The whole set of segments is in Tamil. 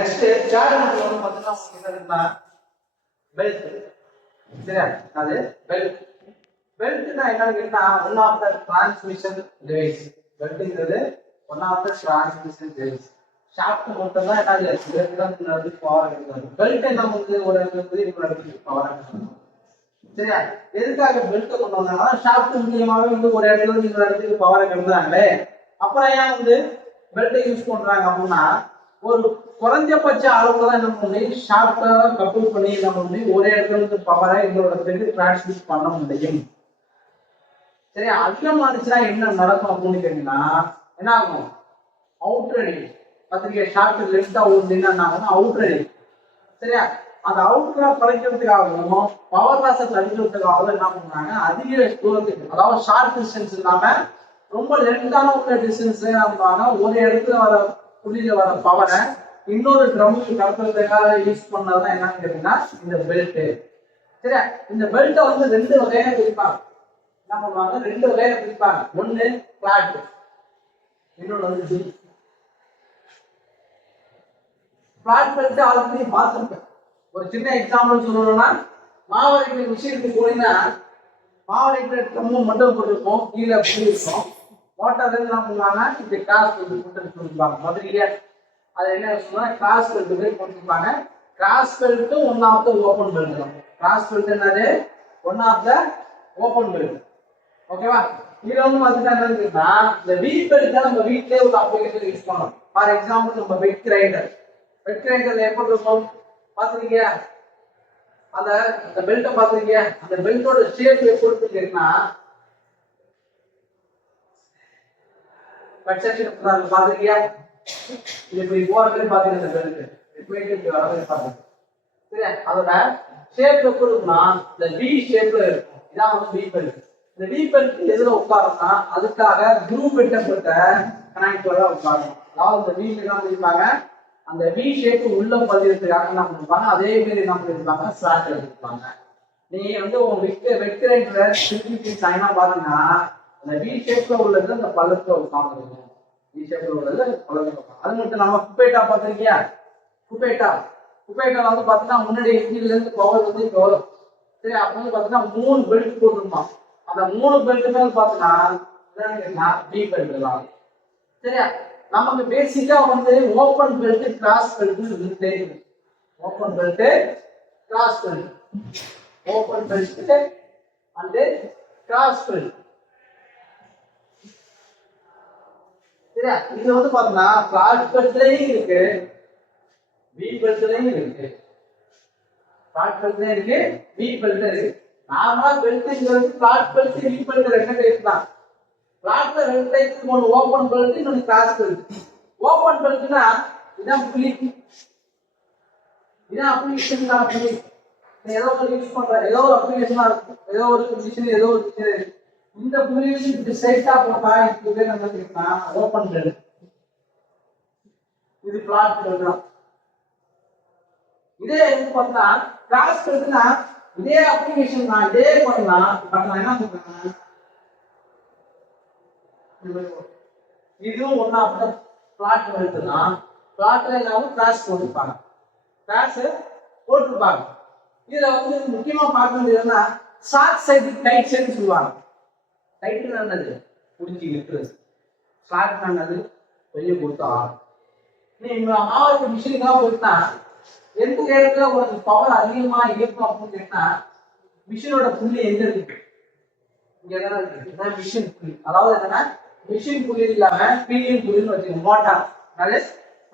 நெக்ஸ்ட் தேர்ட் ஒன் வந்து பார்த்தீங்கன்னா என்ன இருக்குன்னா பெல்ட். சரியா? அது பெல்ட். பெல்ட்னா என்னன்னு கேட்டா one of the transmission device. பெல்ட்ங்கிறது one of the transmission device. Shaft மட்டும் தான் என்ன இருக்கு பவர் இருக்குது. பெல்ட் என்ன வந்து ஒரு இடத்துல இன்னொரு இடத்துக்கு பவர் இருக்குது. சரியா? எதுக்காக பெல்ட் கொண்டு வந்தாங்கன்னா ஷாஃப்ட் மூலியமாவே வந்து ஒரு இடத்துல இருந்து இன்னொரு இடத்துக்கு பவர் கிளம்புறாங்களே. அப்புறம் ஏன் வந்து பெல்ட்டை யூஸ் பண்றாங்க அப்படின்னா ஒரு குறைஞ்சபட்ச அளவுல தான் என்ன பண்ணி ஷாஃப்ட்டை கப்புள் பண்ணி என்ன பண்ணி ஒரே இடத்துல இருந்து பவரை இன்னொரு இடத்துக்கு டிரான்ஸ்மிட் பண்ண முடியும். சரியா? அதிகமா இருந்துச்சுன்னா என்ன நடக்கும் அப்படின்னு கேட்டீங்கன்னா என்ன ஆகும்? அவுட்ரடி பத்திரிகை ஷார்ட் லென்த்தா ஓடுதுன்னா என்ன ஆகும்? அவுட்ரடி. சரியா? அந்த அவுட்ரா குறைக்கிறதுக்காகவும் பவர் லாஸை தடுக்கிறதுக்காகவும் என்ன பண்றாங்க? அதிக தூரத்துக்கு அதாவது ஷார்ட் டிஸ்டன்ஸ் இல்லாம ரொம்ப லென்த்தான உள்ள டிஸ்டன்ஸ் ஒரு இடத்துல வர புள்ளியில வர பவரை இன்னொரு ட்ரம்முக்கு கடத்துறதுக்காக யூஸ் பண்ணதான் என்னன்னு கேட்டீங்கன்னா இந்த பெல்ட். சரியா? இந்த பெல்ட்டை வந்து ரெண்டு வகையாக பிரிப்பாங்க. என்ன பண்ணுவாங்க? ரெண்டு வகையில பிரிப்பாங்க. ஒண்ணு பிளாட், இன்னொன்னு வந்து டி. பிளாட் பெல்ட் ஆல்ரெடி பார்த்துருக்கேன். ஒரு சின்ன எக்ஸாம்பிள் சொல்லணும்னா மாவரைக்கிற விஷயத்துக்கு போனீங்கன்னா மாவரைக்கிற ட்ரம்மு மட்டும் போட்டிருப்போம், கீழே போயிருக்கும். மோட்டார் என்ன பண்ணுவாங்க? இப்படி கிராஸ் பெல்ட் போட்டு சொல்லிருப்பாங்க மதுரையில. அது என்ன சொல்லுவாங்க? கிராஸ் பெல்ட் போய் போட்டிருப்பாங்க. Cross belt one of the open belt தான். கிராஸ் பெல்ட் என்னது? One of the open belt. ஓகேவா? இதுல வந்து பாத்தீங்கன்னா இந்த வீட் பெல்ட் தான் நம்ம வீட்லயே ஒரு அப்ளிகேஷன் யூஸ் பண்ணோம். ஃபார் எக்ஸாம்பிள் நம்ம வெட் கிரைண்டர். வெட் கிரைண்டர்ல எப்படி இருக்கும் பாத்துருக்கீங்க? அந்த பெல்ட்டை பாத்துருக்கீங்க? அந்த பெல்ட்டோட ஷேப் எப்படி இருக்குன்னா கட் செக்ஷன் பாத்துருக்கீங்க? இப்படி போறது பாத்தீங்கன்னா இந்த பெல்ட் இப்படி வரது பாருங்க. சரியா? அதோட ஷேப் எப்படி இருக்குன்னா இந்த வி ஷேப்ல இருக்கும். இதான் வந்து வி பெல்ட். இந்த வி பெல்ட் எதுல உட்காரும்னா அதுக்காக க்ரூ பெட்டப்பட்ட கனெக்டரோட உட்காரும். அதாவது இந்த வி எல்லாம் பண்ணிருப்பாங்க. அந்த வி ஷேப் உள்ள பதிக்கிறதுக்காக என்ன பண்ணிருப்பாங்க? அதே மாதிரி என்ன பண்ணிருப்பாங்க? ஸ்லாட் எடுத்துருப்பாங்க. நீ வந்து உங்க வெக்டரேட்ல திருப்பி சைனா பாத்தீங்கன்னா அந்த வி ஷேப்ல உள்ளது அந்த பள்ளத்துல உட்காந்துருக்கும். வி ஷேப்ல உள்ளது பள்ளத்துல. அது மட்டும் இல்லாம குப்பேட்டா பாத்திருக்கியா? குப்பேட்டா வந்து பாத்தீங்கன்னா முன்னாடி இன்ஜின்ல இருந்து பவர் வந்து இங்க வரும். சரி, அப்ப வந்து பாத்தீங்கன்னா 3 பெல்ட் போட்டிருப்பான். அந்த 3 பெல்ட்டுமே பாத்தீங்கன்னா வி பெல்ட் தான். சரியா? நமக்கு பேசிக்கா வந்து ஓபன் பெல்ட், கிராஸ் பெல்ட் தெரியும். Open belt, cross belt, open belt and cross belt. சரியா? இது வந்து பாத்தீங்கன்னா பிளாட் பெல்ட்லயும் இருக்கு, வி பெல்ட்லயும் இருக்கு. பிளாட் பெல்ட்லயும் இருக்கு, வி பெல்ட் இருக்கு. நார்மலா பெல்ட்ங்கிறது பிளாட் பெல்ட், வி பெல்ட் ரெண்டு டைப் தான். பிளாட்ல ரெண்டு டைப். ஒன்னு ஓபன் பெல்ட், இன்னொன்னு கிராஸ் பெல்ட். ஓபன் பெல்ட்னா இதான் புள்ளி, இதான் அப்ளிகேஷன் தான். புள்ளி ஏதோ ஒரு யூஸ் பண்ற ஏதோ ஒரு அப்ளிகேஷனா இருக்கும், ஏதோ ஒரு மிஷின், ஏதோ ஒரு மிஷின். இந்த புள்ளி இப்படி ஸ்ட்ரைட்டா போட்டா இது பேர் என்ன தெரியுமா? Open belt. இது பிளாட் பெல்ட் தான். இதே வந்து பார்த்தா கிராஸ் பெல்ட்னா இதே அப்ளிகேஷன் தான், இதே பண்ணலாம். பட் நான் என்ன சொல்றேன், இதுவும் one of the flat belt தான். பிளாட்ல எல்லாரும் கிராஸ் போட்டுருப்பாங்க, கிராஸ் போட்டுருப்பாங்க. இதுல வந்து முக்கியமா பார்க்க வேண்டியதுன்னா ஷார்ட் சைடு டைட் சைடு சொல்லுவாங்க. டைட் என்னது? புடிச்சு இழுக்கிறது. ஷார்ட் என்னது? கொஞ்சம் கொடுத்தா. நீ மாவட்ட மிஷினுக்காக போயிட்டா எந்த இடத்துல ஒரு பவர் அதிகமா இருக்கும் அப்படின்னு கேட்டா மிஷினோட புள்ளி எங்க இருக்கு? இங்க தானே இருக்கு. மிஷின் புள்ளி. அதாவது என்னன்னா மிஷின் புள்ளி இல்லாம பீலிங் புள்ளின்னு வச்சுக்கோங்க. மோட்டார்,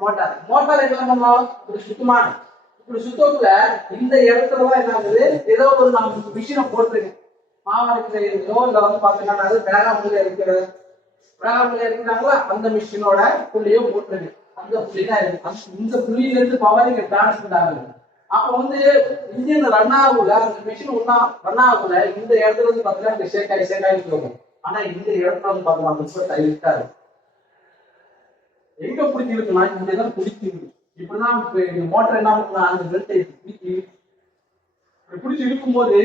மோட்டார் மோட்டார் என்ன பண்ணலாம்? இப்படி சுத்தமா இப்படி சுத்தத்துல இந்த இடத்துலதான் என்ன ஆகுது? ஏதோ ஒரு நம்ம மிஷினை போட்டுருக்கு. மாவட்டத்துல இருக்கிறதோ இல்ல வந்து பாத்தீங்கன்னா பேராமூல இருக்கிறது, பேராமூல இருக்கிறாங்களா அந்த மிஷினோட புள்ளியும் போட்டுருக்கு. அந்த புள்ளி தான் இருக்கு. இந்த புள்ளியில இருந்து பவர் இங்க டிரான்ஸ்மிட் ஆகுது. அப்ப வந்து இன்ஜின் ரன் ஆகுல, அந்த மிஷின் ஒன்னா ரன் ஆகுல, இந்த இடத்துல இருந்து பாத்தீங்கன்னா ஷேக் ஆகி போகும். ஆனா இந்த இடத்துல வந்து பாத்தீங்கன்னா டைட்டா இருக்கும். எங்க பிடிச்சி இருக்குன்னா இந்த இடம் பிடிச்சிருக்கு. இப்படிதான் மோட்டர் என்ன பண்ணா அந்த பெல்ட்டை பிடிச்சி இழுக்கும் போது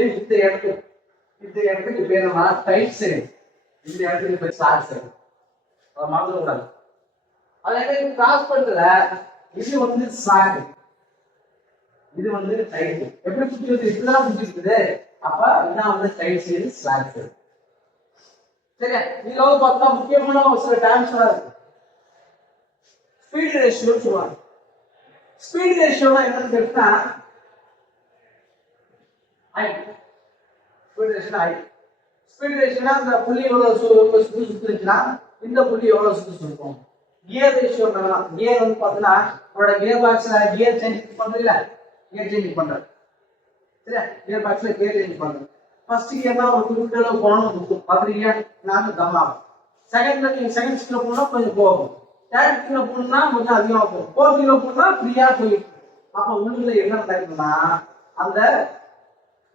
இந்த இடத்துக்கு பேர் என்ன? Tight side. இந்த இடத்துக்கு பேர் ஸ்லாட் சைடு. அதை மாத்தக்கூடாது. அதே மாதிரி கிராஸ் பெல்ட்ல இது வந்து ஸ்லாக், இது வந்து டைட். எப்படி புரிஞ்சுது? இப்படிதான் புரிஞ்சுக்குது. அப்ப இதான் வந்து டைட் சைடு ஸ்லாக் சைடு. சரியா? இதுல வந்து பார்த்தா முக்கியமான ஒரு சில டேர்ம்ஸ் இருக்கு. ஸ்பீட் ரேஷியோ சொல்லுவாங்க. ஸ்பீட் ரேஷியோனா என்னன்னு கேட்டா ஐ, ஸ்பீட் ரேஷியோ ஐ. ஸ்பீட் ரேஷியோனா அந்த புள்ளி எவ்வளவு சுத்துச்சுன்னா இந்த புள்ளி எவ்வளவு சுத்தும். கியர் ரேஷியோ பண்ணலாம். கியர் வந்து பார்த்தீங்கன்னா உங்களோட கியர் பாக்ஸ்ல கியர் சேஞ்ச் பண்றீங்களா? கியர் சேஞ்ச் பண்றது. சரியா? கியர் பாக்ஸ்ல கியர் சேஞ்ச் பண்றது. ஃபர்ஸ்ட் கியர்னா ஒரு குறிப்பிட்ட அளவு போகணும் பாத்துறீங்க, நாம கம்மாகும். செகண்ட்ல நீங்க செகண்ட் ஸ்கில போனா கொஞ்சம் போகும். தேர்ட் ஸ்கில போனா கொஞ்சம் அதிகமா போகும். ஃபோர்த் ஸ்கில போனா ஃப்ரீயா போயிடும். அப்ப உள்ளுக்குள்ள என்ன நடக்குதுன்னா அந்த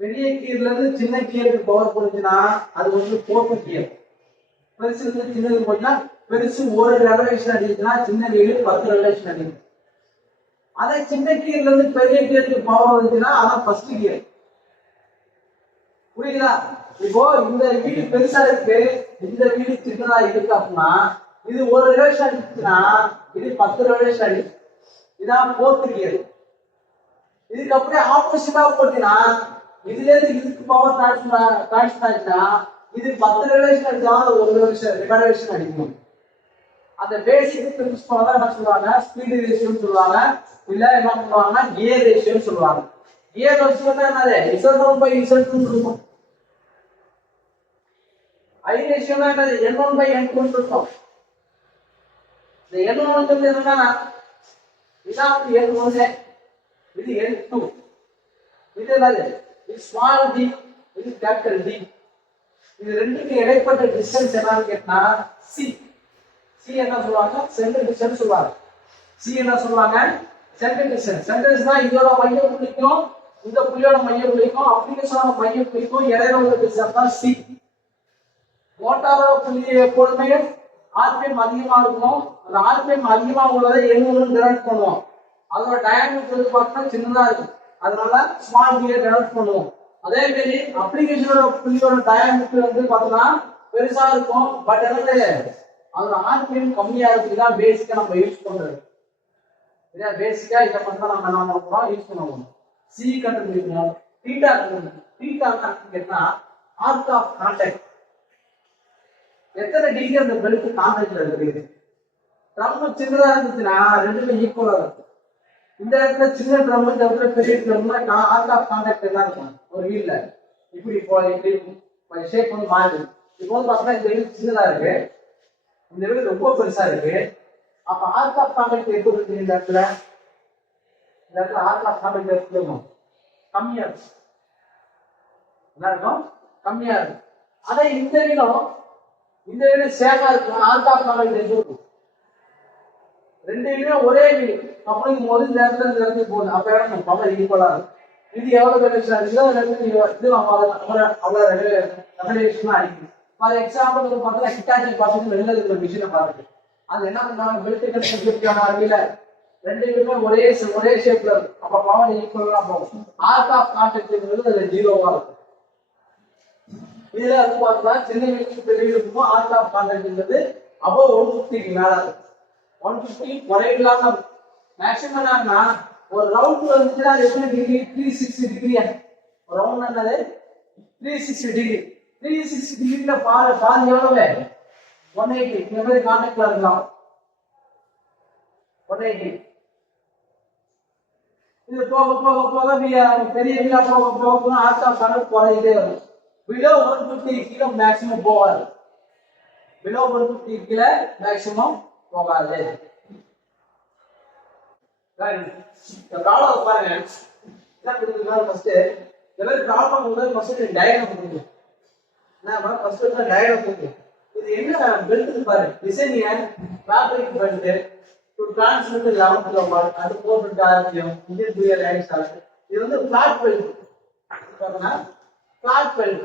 பெரிய கியர்ல இருந்து சின்ன கியருக்கு பவர் போச்சுன்னா அது வந்து ஃபோர்த் கியர். பெருசு இருந்து சின்னது போச்சுன்னா பெருசு ஒரு ரெவல்யூஷன் அடிச்சுன்னா சின்ன வீடு 10 ரெவல்யூஷன் அடிக்கும். அதே சின்ன கியர்ல இருந்து பெரிய கியருக்கு பவர் வந்துச்சுன்னா அதான் ஃபர்ஸ்ட் கியர். புரியுதா? இப்போ இந்த வீடு பெருசா இருக்கு, இந்த வீடு சின்னதா இருக்கு அப்படின்னா இது ஒரு ரெவல்யூஷன் அடிச்சுன்னா இது 10 ரெவல்யூஷன் அடிக்கும். இதான் ஃபோர்த் கியர். இதுக்கு அப்படியே ஆப்போசிட்டா போட்டீங்கன்னா இதுல இருந்து இதுக்கு பவர் டிரான்ஸ்ஃபர் ஆச்சுன்னா இது 10 ரெவல்யூஷன் அடிச்சாலும் ஒரு ரெவல்யூஷன் அடிக்கும். அந்த பேசிக் பிரின்சிபல் தான் என்ன சொல்லுவாங்க? ஸ்பீட் ரேஷியோன்னு சொல்லுவாங்க. இல்ல என்ன சொல்லுவாங்கன்னா கியர் ரேஷியோன்னு சொல்லுவாங்க. கியர் ரேஷியோன்னா என்னது? Z1/Z2 இருக்கும். ஐ ரேஷியோன்னா என்னது? N1/N2 இருக்கும். இந்த N1 வந்து என்னன்னா இதான் N1, இது N2, இது என்னது? இது ஸ்மால் d, இது கேபிட்டல் D. இது ரெண்டுக்கு இடைப்பட்ட டிஸ்டன்ஸ் என்னன்னு கேட்டா C. C என்ன சொல்லுவாங்க? சென்டர் டிஸ்டன்ஸ் சொல்லுவாங்க. C என்ன சொல்லுவாங்க? Centre distance. சென்டர் டிஸ்டன்ஸ் இதோட மைய புள்ளிக்கும் இந்த புள்ளியோட மைய புள்ளிக்கும் அப்ளிகேஷனோட மைய புள்ளிக்கும் இடையில உள்ள டிஸ்டன்ஸ் தான் C. மோட்டாரோட புள்ளி எப்பொழுதுமே RPM அதிகமா இருக்கும். அந்த RPM அதிகமா உள்ளதை N1 டெவலப் பண்ணுவோம். அதோட டயாமீட்டர் வந்து பார்த்தீங்கன்னா சின்னதா இருக்கும். அதனால ஸ்மால் கியர் டெவலப் பண்ணுவோம். அதே மாதிரி அப்ளிகேஷனோட புள்ளியோட டயாமீட்டர் வந்து பார்த்தீங்கன்னா பெருசா இருக்கும். பட் என்னது அதோட RPM கம்மியா இருக்கு. இதான் பேசிக்கா நம்ம யூஸ் பண்றது. சரியா? பேசிக்கா இதை மட்டும் நம்ம என்ன பண்றோம்? யூஸ் பண்ணுவோம். C கண்டுபிடிக்கணும். தீட்டா கண்டுபிடிக்கணும். தீட்டா கேட்டா ஆர்க் ஆஃப் கான்டாக்ட். எத்தனை டிகிரி அந்த பெல்ட் கான்டாக்ட்ல இருக்கு? ட்ரம் சின்னதா இருந்துச்சுன்னா ரெண்டுமே ஈக்குவலா இருக்கும். இந்த இடத்துல சின்ன ட்ரம், இந்த இடத்துல பெரிய ட்ரம்னா ஆர்க் ஆஃப் கான்டாக்ட் என்ன இருக்கும்? ஒரு வீல்ல இப்படி இப்படி ஷேப் வந்து மாறுது. இப்போ வந்து பார்த்தீங்கன்னா இந்த வீல் சின்னதா இருக்கு, இந்த வீடு ரொம்ப பெருசா இருக்கு. அப்ப ஆர்க் ஆஃப் கான்டாக்ட் எப்படி இருக்கு? இந்த இடத்துல ஆர்க் ஆஃப் கான்டாக்ட் எப்படி இருக்கும்? கம்மியா இருக்கும். என்ன இருக்கும்? கம்மியா இருக்கும். அதே இந்த வீடு சேமா இருக்கும். ஆர்க் ஆஃப் கான்டாக்ட் எப்படி இருக்கும்? ரெண்டு வீடுமே ஒரே வீடு அப்படிங்கும் போது இந்த இடத்துல இந்த இடத்துக்கு போகுது. அப்ப இடம் பவர் ஈக்குவலா இருக்கும். இது எவ்வளவு ரெவல்யூஷன் அடிக்குது? இது அவ்வளவு ரெவல்யூஷன் அடிக்குது. ஃபார் எக்ஸாம்பிள் வந்து பார்த்தீங்கன்னா ஹிட்டாச்சி பார்த்துட்டு வெளில இருக்கிற மிஷினை பாருங்க. அது என்ன பண்றாங்க? பெல்ட் கட்டிருக்கான வகையில ரெண்டு பேருமே ஒரே ஷேப்ல இருக்கும். அப்ப பவர் ஈக்குவலா போகும். ஆர்க் ஆஃப் கான்டாக்ட்ங்கிறது அதுல ஜீரோவா இருக்கும். இதுல வந்து பார்த்தா சின்ன வீட்டுக்கு பெரிய வீட்டுக்கும் ஆர்க் ஆஃப் கான்டாக்ட்ங்கிறது அபவ் 150 மேல இருக்கும். 150 குறையில்லாம மேக்ஸிமம் ஆனா ஒரு ரவுண்ட் வந்துச்சுன்னா எத்தனை டிகிரி? 360 டிகிரியா? ஒரு ரவுண்ட் என்னது? 360 டிகிரி. 360 டிகிரில பாதி எவ்வளவு? 180. இந்த மாதிரி கான்டாக்ட்ல இருக்கலாம் 180. இது போக போக போக பெரிய வீலா போக போக ஆர்க் ஆஃப் கான்டாக்ட் குறையிட்டே வரும். பிலோ 150 கிலோ மேக்ஸிமம் போகாது. பிலோ 150 கிலோ மேக்ஸிமம் போகாது. இந்த ப்ராப்ளம் பாருங்க. என்ன கொடுத்துருக்காங்க? ஃபர்ஸ்ட் இந்த மாதிரி ப்ராப்ளம் வந்து ஃபர்ஸ்ட் டயக்ராம் கொடுத்துருக்கோம். என்ன ஃபர்ஸ்ட் டயக்ராம் கொடுத்துருக்கோம். இது என்ன பெல்ட் பாருங்க? Design fabric belt to transmit 11 kV அது 450 RPM engine fuel line start. இது வந்து ஃபிளாட் பெல்ட். பாருங்க ஃபிளாட் பெல்ட்.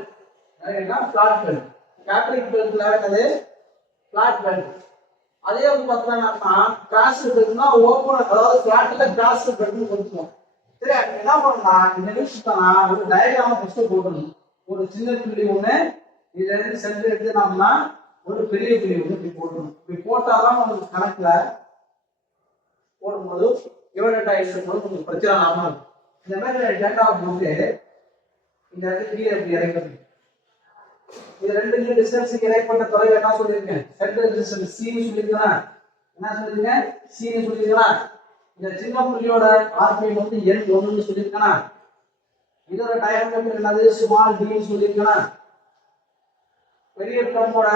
என்ன ஃபிளாட் பெல்ட்? ஃபேப்ரிக் பெல்ட்ல என்னது? Flat belt. அதே வந்து பார்த்தீங்கன்னா கிராஸ் பெல்ட்னா ஓப்பன், அதாவது ஃபிளாட்ல கிராஸ் பெல்ட்னு கொடுத்துருவோம். சரி, என்ன பண்ணலாம்? இந்த நிமிஷம் ஒரு டயக்ராம் ஃபர்ஸ்ட் போடணும். ஒரு சின்ன புள்ளி ஒண்ணு, இதுல இருந்து சென்டர் எடுத்து நம்மனா ஒரு பெரிய புள்ளி ஒண்ணு இப்படி போடணும். இப்படி போட்டாதான் உங்களுக்கு கணக்குல போடும்போது எவ்வளவு டேட்டா இருக்கும்போது உங்களுக்கு பிரச்சனை இல்லாம இருக்கும். இந்த மாதிரி டேட்டா போட்டு இந்த இடத்துல கீழே எப்படி இறக்கிறது, இது ரெண்டு டிஸ்டன்ஸுக்கு இடைப்பட்ட தொலைவு என்ன சொல்லியிருக்கேன், சென்ட்ரல் டிஸ்டன்ஸ் சின்னு சொல்லியிருக்கேன். என்ன சொல்லியிருக்கேன், சின்னு சொல்லியிருக்கேன். இந்த சின்ன புள்ளியோட ஆர்பிஎம் வந்து N1ன்னு சொல்லியிருக்கேன். இதோட டயமீட்டர் என்னது, ஸ்மால் d சொல்லியிருக்கேன். பெரிய ட்ரம்போட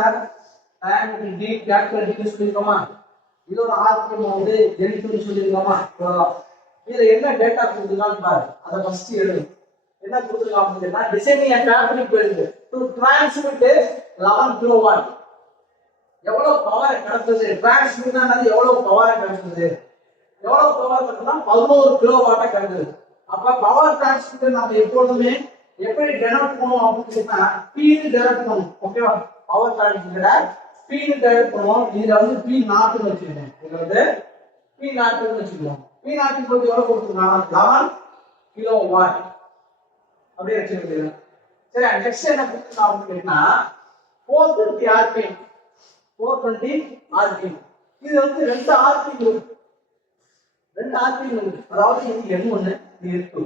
டயமீட்டர் d கேபிட்டல் d சொல்லியிருக்கோமா. இதோட ஆர்பிஎம் வந்து N2 சொல்லியிருக்கோமா. இதுல என்ன டேட்டா கொடுத்துருக்கான்னு பாரு, அதை ஃபர்ஸ்ட் எழுது. என்ன கொடுத்துருக்காங்க அப்படின்னா, designing a fabric weld to transmit 11 kW. எவ்வளவு பவர் கடத்துது, டிரான்ஸ்மிட் ஆனது எவ்வளவு பவர் கடத்துது, எவ்வளவு பவர் கடத்துனா 11 kW கடத்துது. அப்ப பவர் டிரான்ஸ்மிட் நம்ம எப்பொழுதுமே எப்படி டெனோட் பண்ணுவோம் அப்படின்னு சொன்னா P ன்னு டெனோட் பண்ணுவோம். ஓகேவா, பவர் டிரான்ஸ்மிட்டர் P ன்னு டெனோட் பண்ணுவோம். இதுல வந்து P நாட்னு வச்சுக்கோங்க, இதுல வந்து P நாட்னு வச்சுக்கோங்க. P நாட்னு போட்டு எவ்வளவு கொடுத்துருக்காங்க, 11 kW அப்படியே வச்சுக்கோங்க. சரி, நெக்ஸ்ட் என்ன கொடுத்துருக்காங்க அப்படின்னா 420 rpm, 420 rpm. இது வந்து ரெண்டு rpm இருக்கு, ரெண்டு rpm இருக்கு. அதாவது இது N1 இது N2.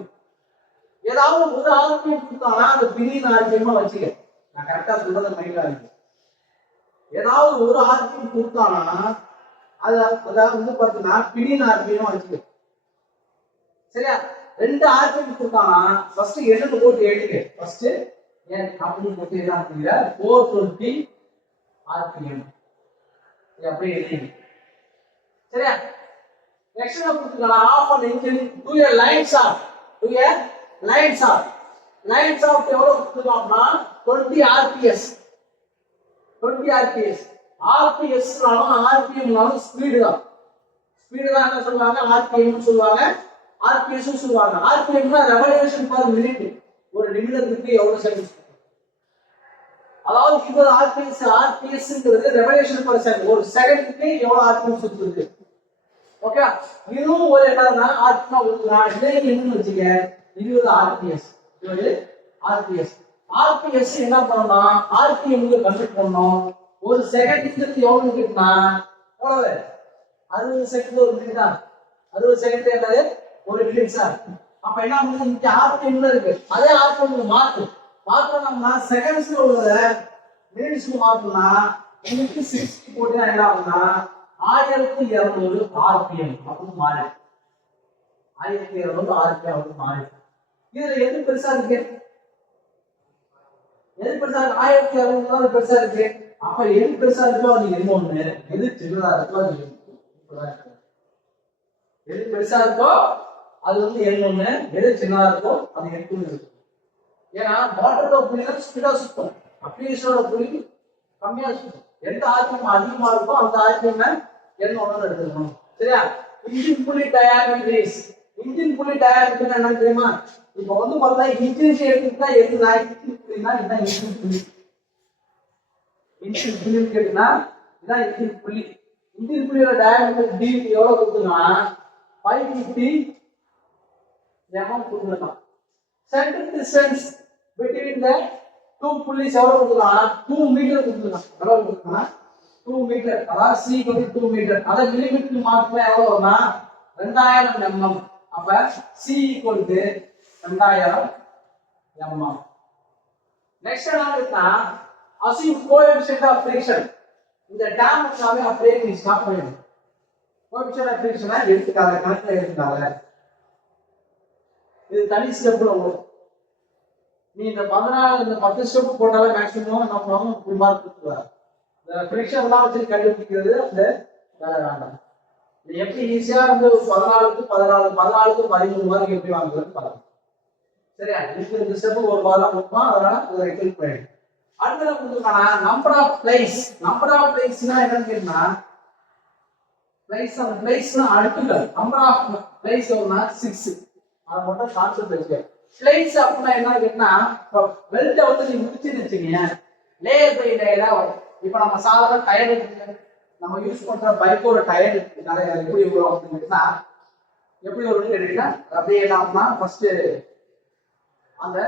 ஏதாவது ஒரு rpm கொடுத்தானா அந்த பிரியின் rpm வச்சுக்க, நான் கரெக்டா சொல்றத மைண்ட்ல இருக்கு. ஏதாவது ஒரு rpm கொடுத்தானா அதாவது வந்து பார்த்தீங்கன்னா பிரியின் rpm வச்சுக்க. சரியா, ரெண்டு rpm கொடுத்தானா ஃபர்ஸ்ட் என்னன்னு போட்டு எழுதிக்க. ஃபர்ஸ்ட் ஏன் அப்படின்னு போட்டு என்ன அப்படிங்கிற 420 rpm அப்படியே எழுதிங்க. சரியா, நெக்ஸ்ட் என்ன கொடுத்துருக்காங்க, of an engine to a line shaft, to a line shaft. Line shaft எவ்வளவு கொடுத்துருக்காங்கன்னா 20 rps, 20 rps. rps னாலும் rpm னாலும் ஸ்பீடு தான், ஸ்பீடு தான் என்ன சொல்லுவாங்க, rpm சொல்லுவாங்க, rps சொல்லுவாங்க. rpm னா ரெவல்யூஷன் பர் மினிட், ஒரு நிமிடத்துக்கு எவ்வளவு செகண்ட்ஸ். அதாவது இப்போ rpsங்கிறது ரெவல்யூஷன் பர் செகண்ட், ஒரு செகண்டுக்கு எவ்வளவு rpm சுத்துது. ஓகே, இதுவும் ஒரு என்னன்னா rpm நான் இதே என்னன்னு வச்சுக்க, இது ஒரு rps, இது ஒரு rps. rps என்ன பண்ணனும், rpm க்கு கன்வெர்ட் பண்ணனும். ஒரு செகண்டுக்கு எவ்வளவு இருக்குன்னா எவ்வளவு, 60 செகண்ட் ஒரு மினிட்டா, 60 செகண்ட் என்னது ஒரு மினிட் சார். அப்ப என்ன பண்ணுது, இங்க rpm ல இருக்கு, அதே rpm க்கு மாத்தணும்னா செகண்ட்ஸ்ல உள்ளத மினிட்ஸ்க்கு மாத்தணும்னா உங்களுக்கு 60 போட்டா என்ன ஆகும்னா 1200 rpm அப்படி மாறிடும். 1200 rpm அப்படி மாறிடும். இதுல எது பெருசா இருக்கு, எது பெருசா இருக்கு, 1200 பெருசா இருக்கு. அப்ப எது பெருசா இருக்கோ அது N1, எது சின்னதா இருக்கோ அது N2. எது பெருசா இருக்கோ அது வந்து N1, எது சின்னதா இருக்கோ அது N2 இருக்கு. ஏன்னா மோட்டரோட புள்ளி ஸ்பீடா சுத்தும், அப்ளிகேஷனோட புள்ளி கம்மியா சுத்தும். எந்த rpm அதிகமா இருக்கோ அந்த rpm N1 எடுத்துக்கணும். சரியா, இன்ஜின் புள்ளி டயாமீட்டர், இன்ஜின் புள்ளி டயாமீட்டர் என்ன தெரியுமா, இப்போ வந்து பார்த்தா இன்ஜின் எடுத்துட்டா எதுனா இன்ஜின் புள்ளினா இதான் இன்ஜின் புள்ளி, இன்ஜின் புள்ளி கேட்டா இதான் இன்ஜின் புள்ளி. இன்ஜின் புள்ளியோட டயாமீட்டர் d எவ்வளவு கொடுத்தனா 550 mm கொடுக்கலாம். Centre distance between the two pulleys எவ்வளவு கொடுக்கலாம், 2 மீட்டர் கொடுக்கலாம். எவ்வளவு கொடுக்கலாம், 2 மீட்டர். அதாவது c = 2 மீட்டர். அத மில்லிமீட்டர் மாத்தினா எவ்வளவு வரும்னா 2000 mm. அப்ப c = 2000 mm. நெக்ஸ்ட் என்ன இருக்குன்னா assume coefficient of friction. இந்த டேம் எல்லாமே அப்படியே நீ ஸ்டாப் பண்ணிடு. coefficient of friction எடுத்துக்காத, கணக்குல எடுத்துக்காத. இது தனி ஸ்டெப்ல வரும். நீ இந்த 10 ஸ்டெப் போட்டாலே மேக்ஸिमम நம்ம வந்து ஃபுல் மார்க் கொடுத்துருவாங்க. இந்த ஃபிரிக்ஷன் எல்லாம் வச்சு கண்டுபிடிக்கிறது அந்த வேலை வேண்டாம். நீ எப்படி ஈஸியா வந்து 14க்கு 13 மார்க் எப்படி வாங்குறதுன்னு பாருங்க. சரியா, இந்த ஸ்டெப் ஒரு வாரம் கொடுப்போம், அதனால அதை ரெக்யூல் பண்ணிடு. அடுத்து கொடுத்துருக்கானா number of plies. Number of பிளேஸ்னா என்னன்னு கேட்டா பிளேஸ்னா அடுக்குகள். நம்பர் ஆஃப் பிளேஸ் எவ்வளவுனா 6. அது மட்டும் கான்செப்ட் வச்சுக்க. பிளேஸ் அப்படின்னா என்ன கேட்டா, பெல்ட்டை வந்து நீ முடிச்சுன்னு வச்சுக்கீங்க, லேயர் பை லேயரா வரும். இப்போ நம்ம சாதாரண டயர் நம்ம யூஸ் பண்ற பைக்கோட டயர் எப்படி வரும் அப்படின்னா எப்படி வரும்னு கேட்டீங்கன்னா அப்படியே என்ன ஆகும்னா ஃபர்ஸ்ட் அந்த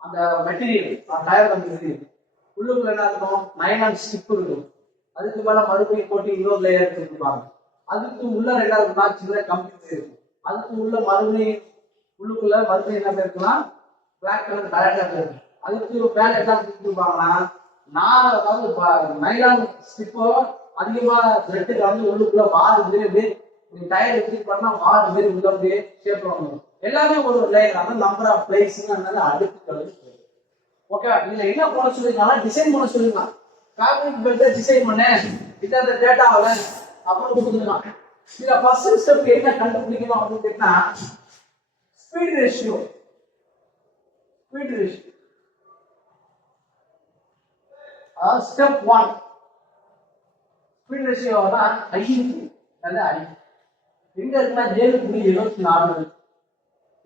அந்த மெட்டீரியல் டயர் மெட்டீரியல் உள்ளுக்குள்ள என்ன இருக்கும், நைலான் ஸ்டிப் இருக்கும். அதுக்கு மேல மறுபடியும் போட்டு இன்னொரு லேயர் கொடுத்துருப்பாங்க. அதுக்கு உள்ள ரெண்டாவது சின்ன கம்பி இருக்கும். அதுக்கு உள்ள மறுபடியும் உள்ளுக்குள்ள மறுபடியும் என்ன இருக்கலாம், பிளாக் கலர் கலர் இருக்கும். அதுக்கு மேல என்ன கொடுத்துருப்பாங்கன்னா அதாவது நைலான் ஸ்டிப்போ அதிகமா த்ரெட்டு கலந்து உள்ளுக்குள்ள வார் மாரி டயர் வச்சு பண்ணா வார் மாரி உள்ள அப்படியே ஷேப் பண்ணுவோம். எல்லாமே ஒரு லேயர் அந்த நம்பர் ஆஃப் பிளேஸ் அடுக்குகள். ஓகே, இதுல என்ன பண்ண சொல்லிருக்காங்கன்னா டிசைன் பண்ண சொல்லிருக்கான். ஃபேப்ரிக் பெல்ட்டை டிசைன் பண்ண இந்த டேட்டாவில் அப்புறம் கொடுத்துருக்கான். இதுல ஃபர்ஸ்ட் ஸ்டெப் என்ன கண்டுபிடிக்கணும் அப்படின்னு கேட்டா speed ratio. Step 1 speed ratio தான் ஐ எங்க இருக்குன்னா 7.74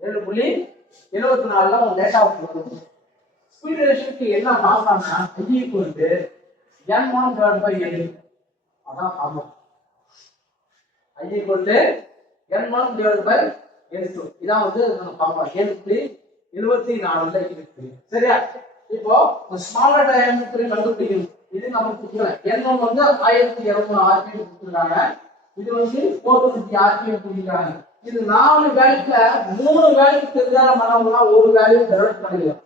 7.74 ஒரு டேட்டா கொடுக்கும். ஸ்பீட் ரேஷியோக்கு என்ன பார்க்கலாம்னா I equal to n1 divided by n2. அதான் formula. I equal to n1 divided by n2. இதான் நம்ம ஃபார்முலா 7.74ல இருக்கு. சரியா? இப்போ ஸ்மாலர் டயாமீட்டர் கண்டுபிடிக்கணும். இது நமக்கு தெரியல. n1 1200 rpm கொடுத்திருக்காங்க. இது 450 rpm கொடுத்திருக்காங்க. இது 4 வேல்யூல 3 வேல்யூ தெரிஞ்சா நம்ம ஒரு வேல்யூ டெவலப் பண்ணிடலாம்.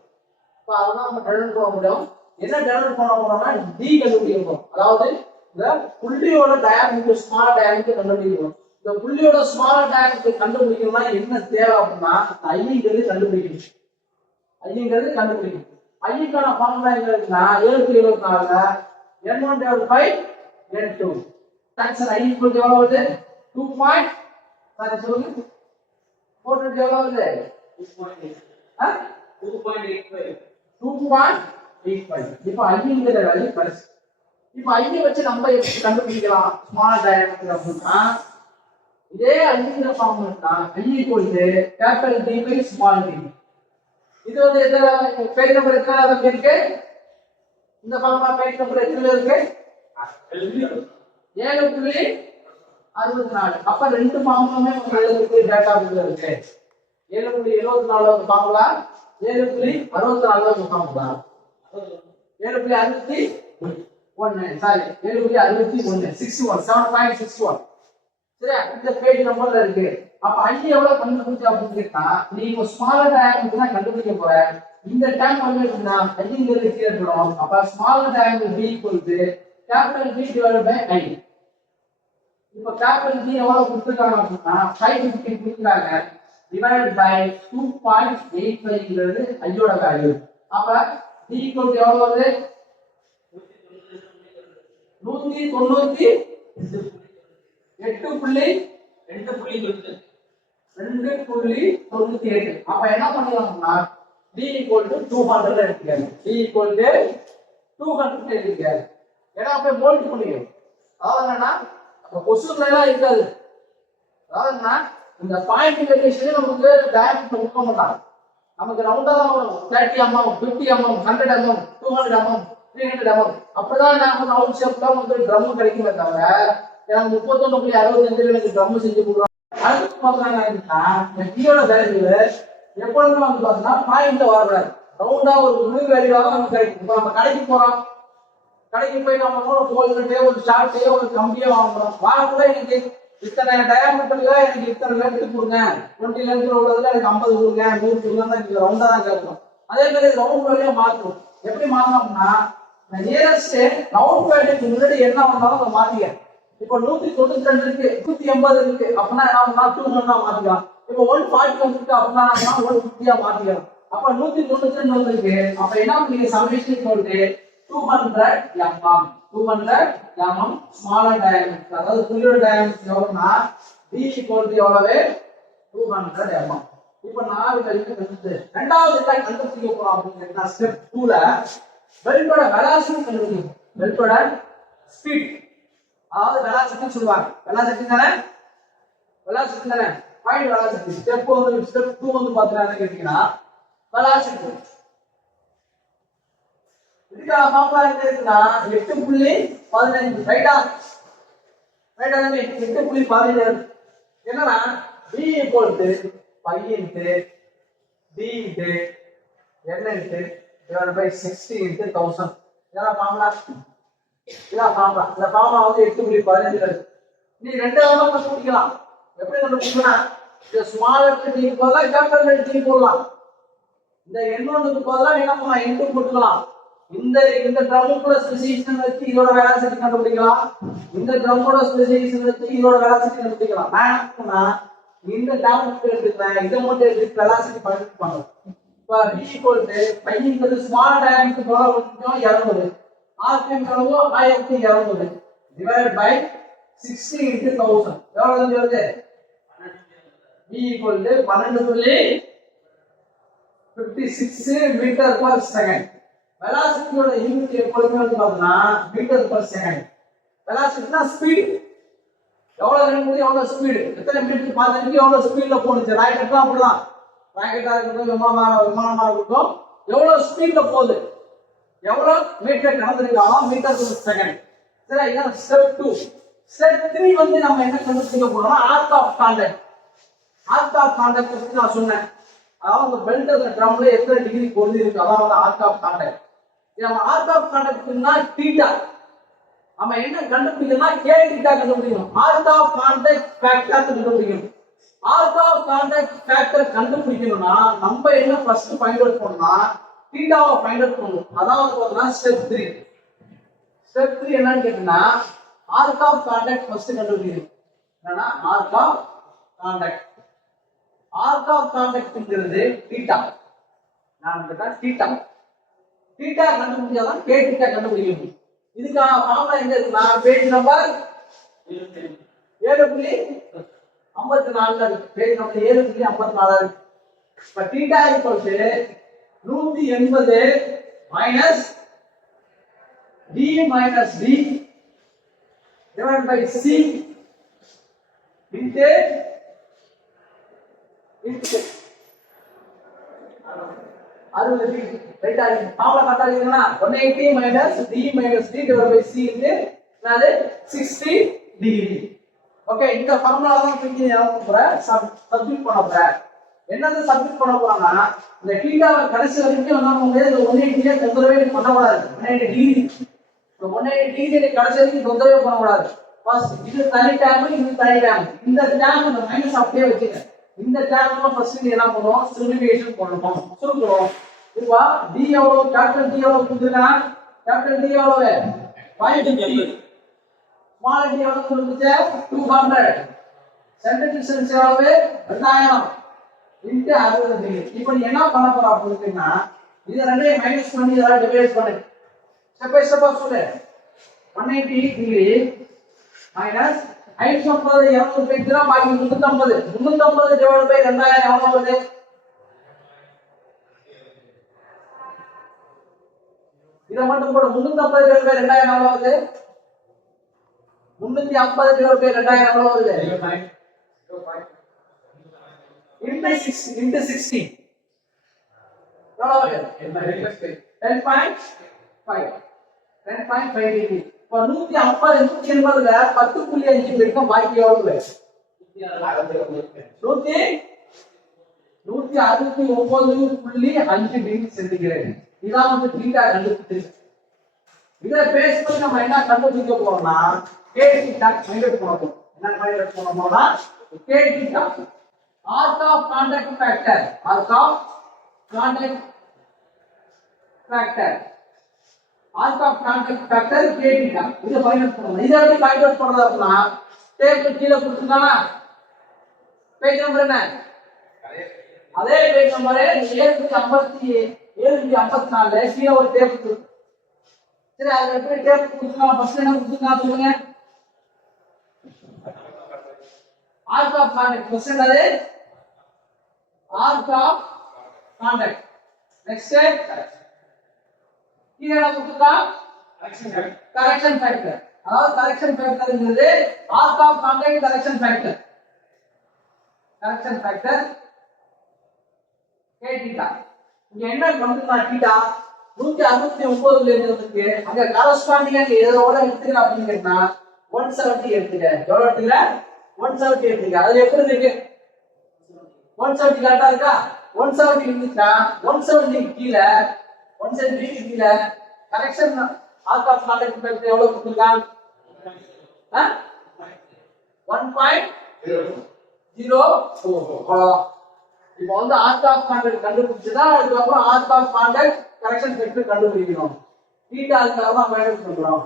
இப்போ அதெல்லாம் நம்ம டெவலப் பண்ண முடியும். என்ன டெவலப் பண்ண போறோம்னா d கண்டுபிடிக்க போறோம். அதாவது இந்த புள்ளியோட டயாமீட்டர் ஸ்மால் டயாமீட்டர் கண்டுபிடிக்கணும். இந்த புள்ளியோட ஸ்மால் டயாமீட்டர் கண்டுபிடிக்கணும்னா என்ன தேவை அப்படின்னா ஐங்கிறது கண்டுபிடிக்கணும். ஐக்கான ஃபார்முலா என்ன இருக்குன்னா 7.74ல n1 divided by n2. Answer I equal to எவ்வளவு வருது? 2. சாரி சொல்லுங்க. 4 எவ்வளவு வருது? 2.85. 2.85. இப்போ ஐங்கிற வேல்யூ பெருசு. இப்போ ஐ வச்சு நம்ம எப்படி கண்டுபிடிக்கலாம் ஸ்மால் டயாமீட்டர் அப்படின்னா இதே ஐங்கிற ஃபார்முலா தான் I equal to capital D by small d. இது பேஜ் நம்பர் எத்தனை இருக்கு? இந்த ஃபார்முலா பேஜ் நம்பர் எத்தனை இருக்கு? 7.64. அப்ப ரெண்டு ஃபார்முலாமே உங்களுக்கு டேட்டா இருக்கு. 7.74 ஒரு ஃபார்முலா, 7.64 ஒரு ஃபார்முலா. 7.61 சாரி 7.61 7.61. சரியா? இந்த பேஜ் நம்பர்ல இருக்கு. அப்ப ஐ எவ்வளவு கண்டுபிடிச்சு அப்படின்னு கேட்டா நீ இப்போ ஸ்மாலர் டயாமீட்டர் தான் கண்டுபிடிக்க போற. இந்த டைம் வந்துச்சுன்னா ஐங்கிறது கேட்கணும். அப்ப smaller diameter b equal to capital D divided by I. இப்போ capital D எவ்வளவு கொடுத்திருக்காங்க அப்படின்னா 550 கொடுத்திருக்காங்க divided by 2.85ங்கிறது ஐயோட வேல்யூ. அப்ப D equal to எவ்வளவு வருது? 198. 2.98. அப்ப என்ன பண்ணலாம்னா d equal to 200 எடுத்துக்கங்க. d equal to 200 எடுத்துக்கங்க. ஏன்னா அப்படியே மோல்ட் பண்ணிடுங்க. அதாவது என்னன்னா அப்ப क्वेश्चनல எல்லாம் இருக்காது. அதாவது என்ன இந்த பாயிண்ட் வேரியேஷன் நமக்கு டைரக்ட் கொடுக்க மாட்டாங்க. நமக்கு ரவுண்டா தான் வரும். 30 mm, 50 mm, 100 mm, 200 mm, 300 mm. அப்பதான் நாம ரவுண்ட் ஷேப்ல ட்ரம் கிடைக்குமே தவிர எனக்கு 31.65 எனக்கு ட்ரம் செஞ்சு கொடுறாங்க. அடுத்து பாத்தீங்கன்னா இந்த டீயோட வேல்யூ எப்பொழுதுமே பாத்தீங்கன்னா பாயிண்ட்ல வரக்கூடாது. ரவுண்டா ஒரு முழு வேல்யூவாக நமக்கு கிடைக்கும். இப்போ நம்ம கடைக்கு போறோம். கடைக்கு போய் நம்ம ஒரு ஷார்ட்டையோ ஒரு கம்பியோ வாங்குறோம். வாங்கக்கூட எனக்கு இத்தனை டயாமீட்டர்ல எனக்கு இத்தனை லென்த் கொடுங்க, 20 லென்த் உள்ளதுல எனக்கு 50 கொடுங்க, 100 கொடுங்க தான் ரவுண்டா தான் கேட்கணும். அதே மாதிரி ரவுண்ட் வேல்யூ மாற்றும். எப்படி மாற்றணும்னா நியரஸ்ட் ரவுண்ட் வேல்யூக்கு முன்னாடி என்ன வந்தாலும் அதை மாத்திக்க. இப்போ 192 இருக்கு, 180 இருக்கு அப்படின்னா என்ன பண்ணா 200 மாத்திக்கலாம். இப்போ 141 இருக்கு அப்படின்னா 150 மாத்திக்கலாம். அப்ப 192 இருக்கு. அப்ப என்ன நீங்க சமேஷன் போட்டு 200 mm 200 mm smaller diameter. அதாவது புள்ளியோட diameter எவ்வளவுனா d equal to எவ்வளவு 200 mm. இப்போ 4 வேல்யூ கண்டுபிடிச்சு இரண்டாவது என்ன கண்டுபிடிக்க போறோம் அப்படின்னா ஸ்டெப் 2ல பெல்ட்டோட வெலாசிட்டி கண்டுபிடிக்கணும். பெல்ட்டோட ஸ்பீட் அதாவது வெலாசிட்டி சொல்வாங்க. வெலாசிட்டி தானே ஃபைண்ட் வெலாசிட்டி. ஸ்டெப் 2 பாத்தீங்கன்னா என்ன கேட்டீங்கன்னா வெலாசிட்டி இதுக்கு ஃபார்முலா என்ன இருக்குன்னா 8.15 ரைட்டா தானே 8.15 என்னன்னா d equal to pi into d into n into divided by 60 into 1000. இதான் ஃபார்முலா. இந்த ஃபார்முலா 8.15 இருக்கு. நீ ரெண்டாவது கண்டுபிடிக்கலாம். எப்படி கண்டுபிடிக்கலாம்? இந்த ஸ்மால் லெட்டர் டி போடலாம், கேபிட்டல் லெட்டர் டி போடலாம். இந்த n1க்கு பதிலா என்ன பண்ணலாம்? n2 போட்டுக்கலாம். இந்த ட்ரம்முக்குள்ள ஸ்பெசிஃபிகேஷன் வச்சு இதோட வெலாசிட்டி கண்டுபிடிக்கலாம். இந்த ட்ரம்மோட ஸ்பெசிஃபிகேஷன் வச்சு இதோட வெலாசிட்டி கண்டுபிடிக்கலாம். நான் என்ன பண்ணா இந்த டாபிக் எடுத்துக்கிறேன், இதை மட்டும் எடுத்து வெலாசிட்டி ஃபைண்ட் பண்ணலாம். இப்போ v = பையன்றது ஸ்மால் டயமீட்டர் போல கொஞ்சம் 200, rpm எவ்வளவு 1200 டிவைடட் பை 60 × 1000 எவ்வளவு வருது? v = 12.56 metre per second. வெலாசிட்டியோட யூனிட் எப்பொழுதுமே வந்து பார்த்தீங்கன்னா மீட்டர் பர் செகண்ட். வெலாசிட்டினா ஸ்பீட், எவ்வளவு வேணும்னு எவ்வளவு ஸ்பீடு, எத்தனை மீட்டர் பாத்துட்டு எவ்வளவு ஸ்பீட்ல போணுச்சு. ராக்கெட்லாம் அப்படிதான், ராக்கெட்டா இருக்கட்டும் விமானமா இருக்கட்டும், எவ்வளவு ஸ்பீட்ல போகுது, எவ்வளவு மீட்டர் கடந்திருக்காலும் மீட்டர் பர் செகண்ட். சரி, இதான் ஸ்டெப் 2. ஸ்டெப் 3 வந்து நம்ம என்ன கண்டுபிடிக்க போறோம்னா arc of contact. Arc of contact பத்தி நான் சொன்னேன். அதாவது பெல்ட் அந்த ட்ரம்ல எத்தனை டிகிரி பொருந்தி இருக்கு, அதாவது ஆர்க் ஆஃப் கான்டாக்ட். நம்ம ஆர்க் ஆஃப் கான்டாக்ட்னா தீட்டா. நம்ம என்ன கண்டுபிடிக்கணும்னா k தீட்டா கண்டுபிடிக்கணும். ஆர்க் ஆஃப் கான்டாக்ட் ஃபேக்டர் கண்டுபிடிக்கணும். ஆர்க் ஆஃப் கான்டாக்ட் ஃபேக்டர் கண்டுபிடிக்கணும்னா நம்ம என்ன ஃபர்ஸ்ட் ஃபைண்ட் அவுட் பண்ணனும்னா தீட்டாவை ஃபைண்ட் அவுட் பண்ணணும். அதாவது பார்த்தா ஸ்டெப் 3. ஸ்டெப் 3 என்னன்னு கேட்டீங்கன்னா ஆர்க் ஆஃப் கான்டாக்ட் ஃபர்ஸ்ட் கண்டுபிடிக்கணும். என்னன்னா arc of contact. Arc of கான்டாக்ட்ங்கிறது தீட்டா. நான் கேட்டா தீட்டா. தீட்டா கண்டுபிடிச்சாதான் k தீட்டா கண்டுபிடிக்க முடியும். இதுக்கான ஃபார்முலா எங்க இருக்குன்னா பேஜ் நம்பர் 7.54 இருக்கு. பேஜ் நம்பர் 7.54 இருக்கு. இப்ப theta = 180 minus d minus d divided by c into 60 degree. ரைட்டா? ஃபார்முலா கரெக்ட்டா இருக்குனா 180 minus d minus d divided by c into என்னது 60 டிகிரி. ஓகே, இந்த ஃபார்முலா தான் நீங்க ஞாபகம் போற சப்ஸ்டிட் பண்ண போற. என்னது சப்ஸ்டிட் பண்ண போறோம்னா இந்த தீட்டாவை கடைசி வரைக்கும் நம்ம வந்து 180 தொந்தரவே பண்ண கூடாது. 180 டிகிரி. இந்த 180 டிகிரி கடைசி வரைக்கும் தொந்தரவே பண்ண கூடாது. ஃபர்ஸ்ட் இது தனி டேம், இது தனி டேம். இந்த டேம் இந்த மைனஸ் அப்படியே வச்சுங்க. இந்த டேம்ல ஃபர்ஸ்ட் என்ன பண்ணுவோம்? சிம்பிளிஃபிகேஷன் பண்ணனும், சுருக்குறோம். இப்போ d எவ்வளவு? கேபிட்டல் D எவ்வளவு கொடுத்திருக்கான்? கேபிட்டல் D எவ்வளவு? 550. ஸ்மால் d எவ்வளவு கொடுத்துச்சு? 200. சென்டர் டிஸ்டன்ஸ் எவ்வளவு? 2000 இன்டு 60 டிகிரி. இப்போ நீ என்ன பண்ண போற அப்படினா இத ரெண்டையும் மைனஸ் பண்ணி இதெல்லாம் டிவைட் பண்ணு. ஸ்டெப் பை ஸ்டெப்பா சொல்லு. 180 டிகிரி மைனஸ் 550 200 பேஜ்னா பாக்கி 350. 350 டிவைட் பை 2000 எவ்வளவு வருது? இத மட்டும் போடு. 350 டிவைட் பை 2000 எவ்வளவு வருது? 350 டிவைட் பை 2000 எவ்வளவு வருது? 05 into 60 எவ்வளவு வருது? 10.5 டிகிரி. இப்போ 150 180ல 10.5 வரைக்கும் பாக்கி எவ்வளவு? 169.5 டிகிரி சென்டிகிரேட். இதான் வந்து தீட்டா கண்டுபிடிச்சிருக்கு. இத பேஸ் பண்ணி நம்ம என்ன கண்டுபிடிக்க போறோம்னா k தீட்டா ஃபைண்ட் அவுட் பண்ண போறோம். என்ன ஃபைண்ட் அவுட் பண்ண போறோம்னா k theta arc of contact factor. Arc of contact factor. Arc of contact factor k theta. இத ஃபைண்ட் அவுட் பண்ணனும். இத எப்படி ஃபைண்ட் அவுட் பண்றது அப்படினா டேபிள் கீழ கொடுத்துட்டானா பேஜ் நம்பர் என்ன? அதே பேஜ் நம்பர் 754 கீழ ஒரு டேபிள் இருக்கு. சரி, அது எப்படி டேபிள் கொடுத்துட்டாங்க? ஃபர்ஸ்ட் என்ன கொடுத்துட்டாங்க சொல்லுங்க. arc of contact question அது arc of contact. next கீழ என்ன கொடுத்துட்டா? correction factor. அதாவது correction factor ங்கிறது arc of contact correction factor. correction factor k theta. இங்க என்ன கண்டுபிடிச்சா theta 169 ல இருக்கு. அங்க கரஸ்பாண்டிங்கா எதோட எடுத்துக்க அப்படிங்கறதுனா 170 எடுத்துக்க. எவ்வளவு எடுத்துக்க? 170 எடுத்துக்க. அது எப்படி இருக்கு? 170 கரெக்ட்டா இருக்கா? 170 இருந்துச்சா 170 கீழ 170 கீழ correction arc of contact factor எவ்வளவு கொடுத்திருக்கான்? 1.04. இப்போ வந்து ஆர்க் ஆஃப் கான்டாக்ட் கண்டுபிடிச்சதா அதுக்கப்புறம் arc of contact correction factor கண்டுபிடிக்கணும். தீட்டாவுக்காக தான் பயன்படுத்த பண்றோம்.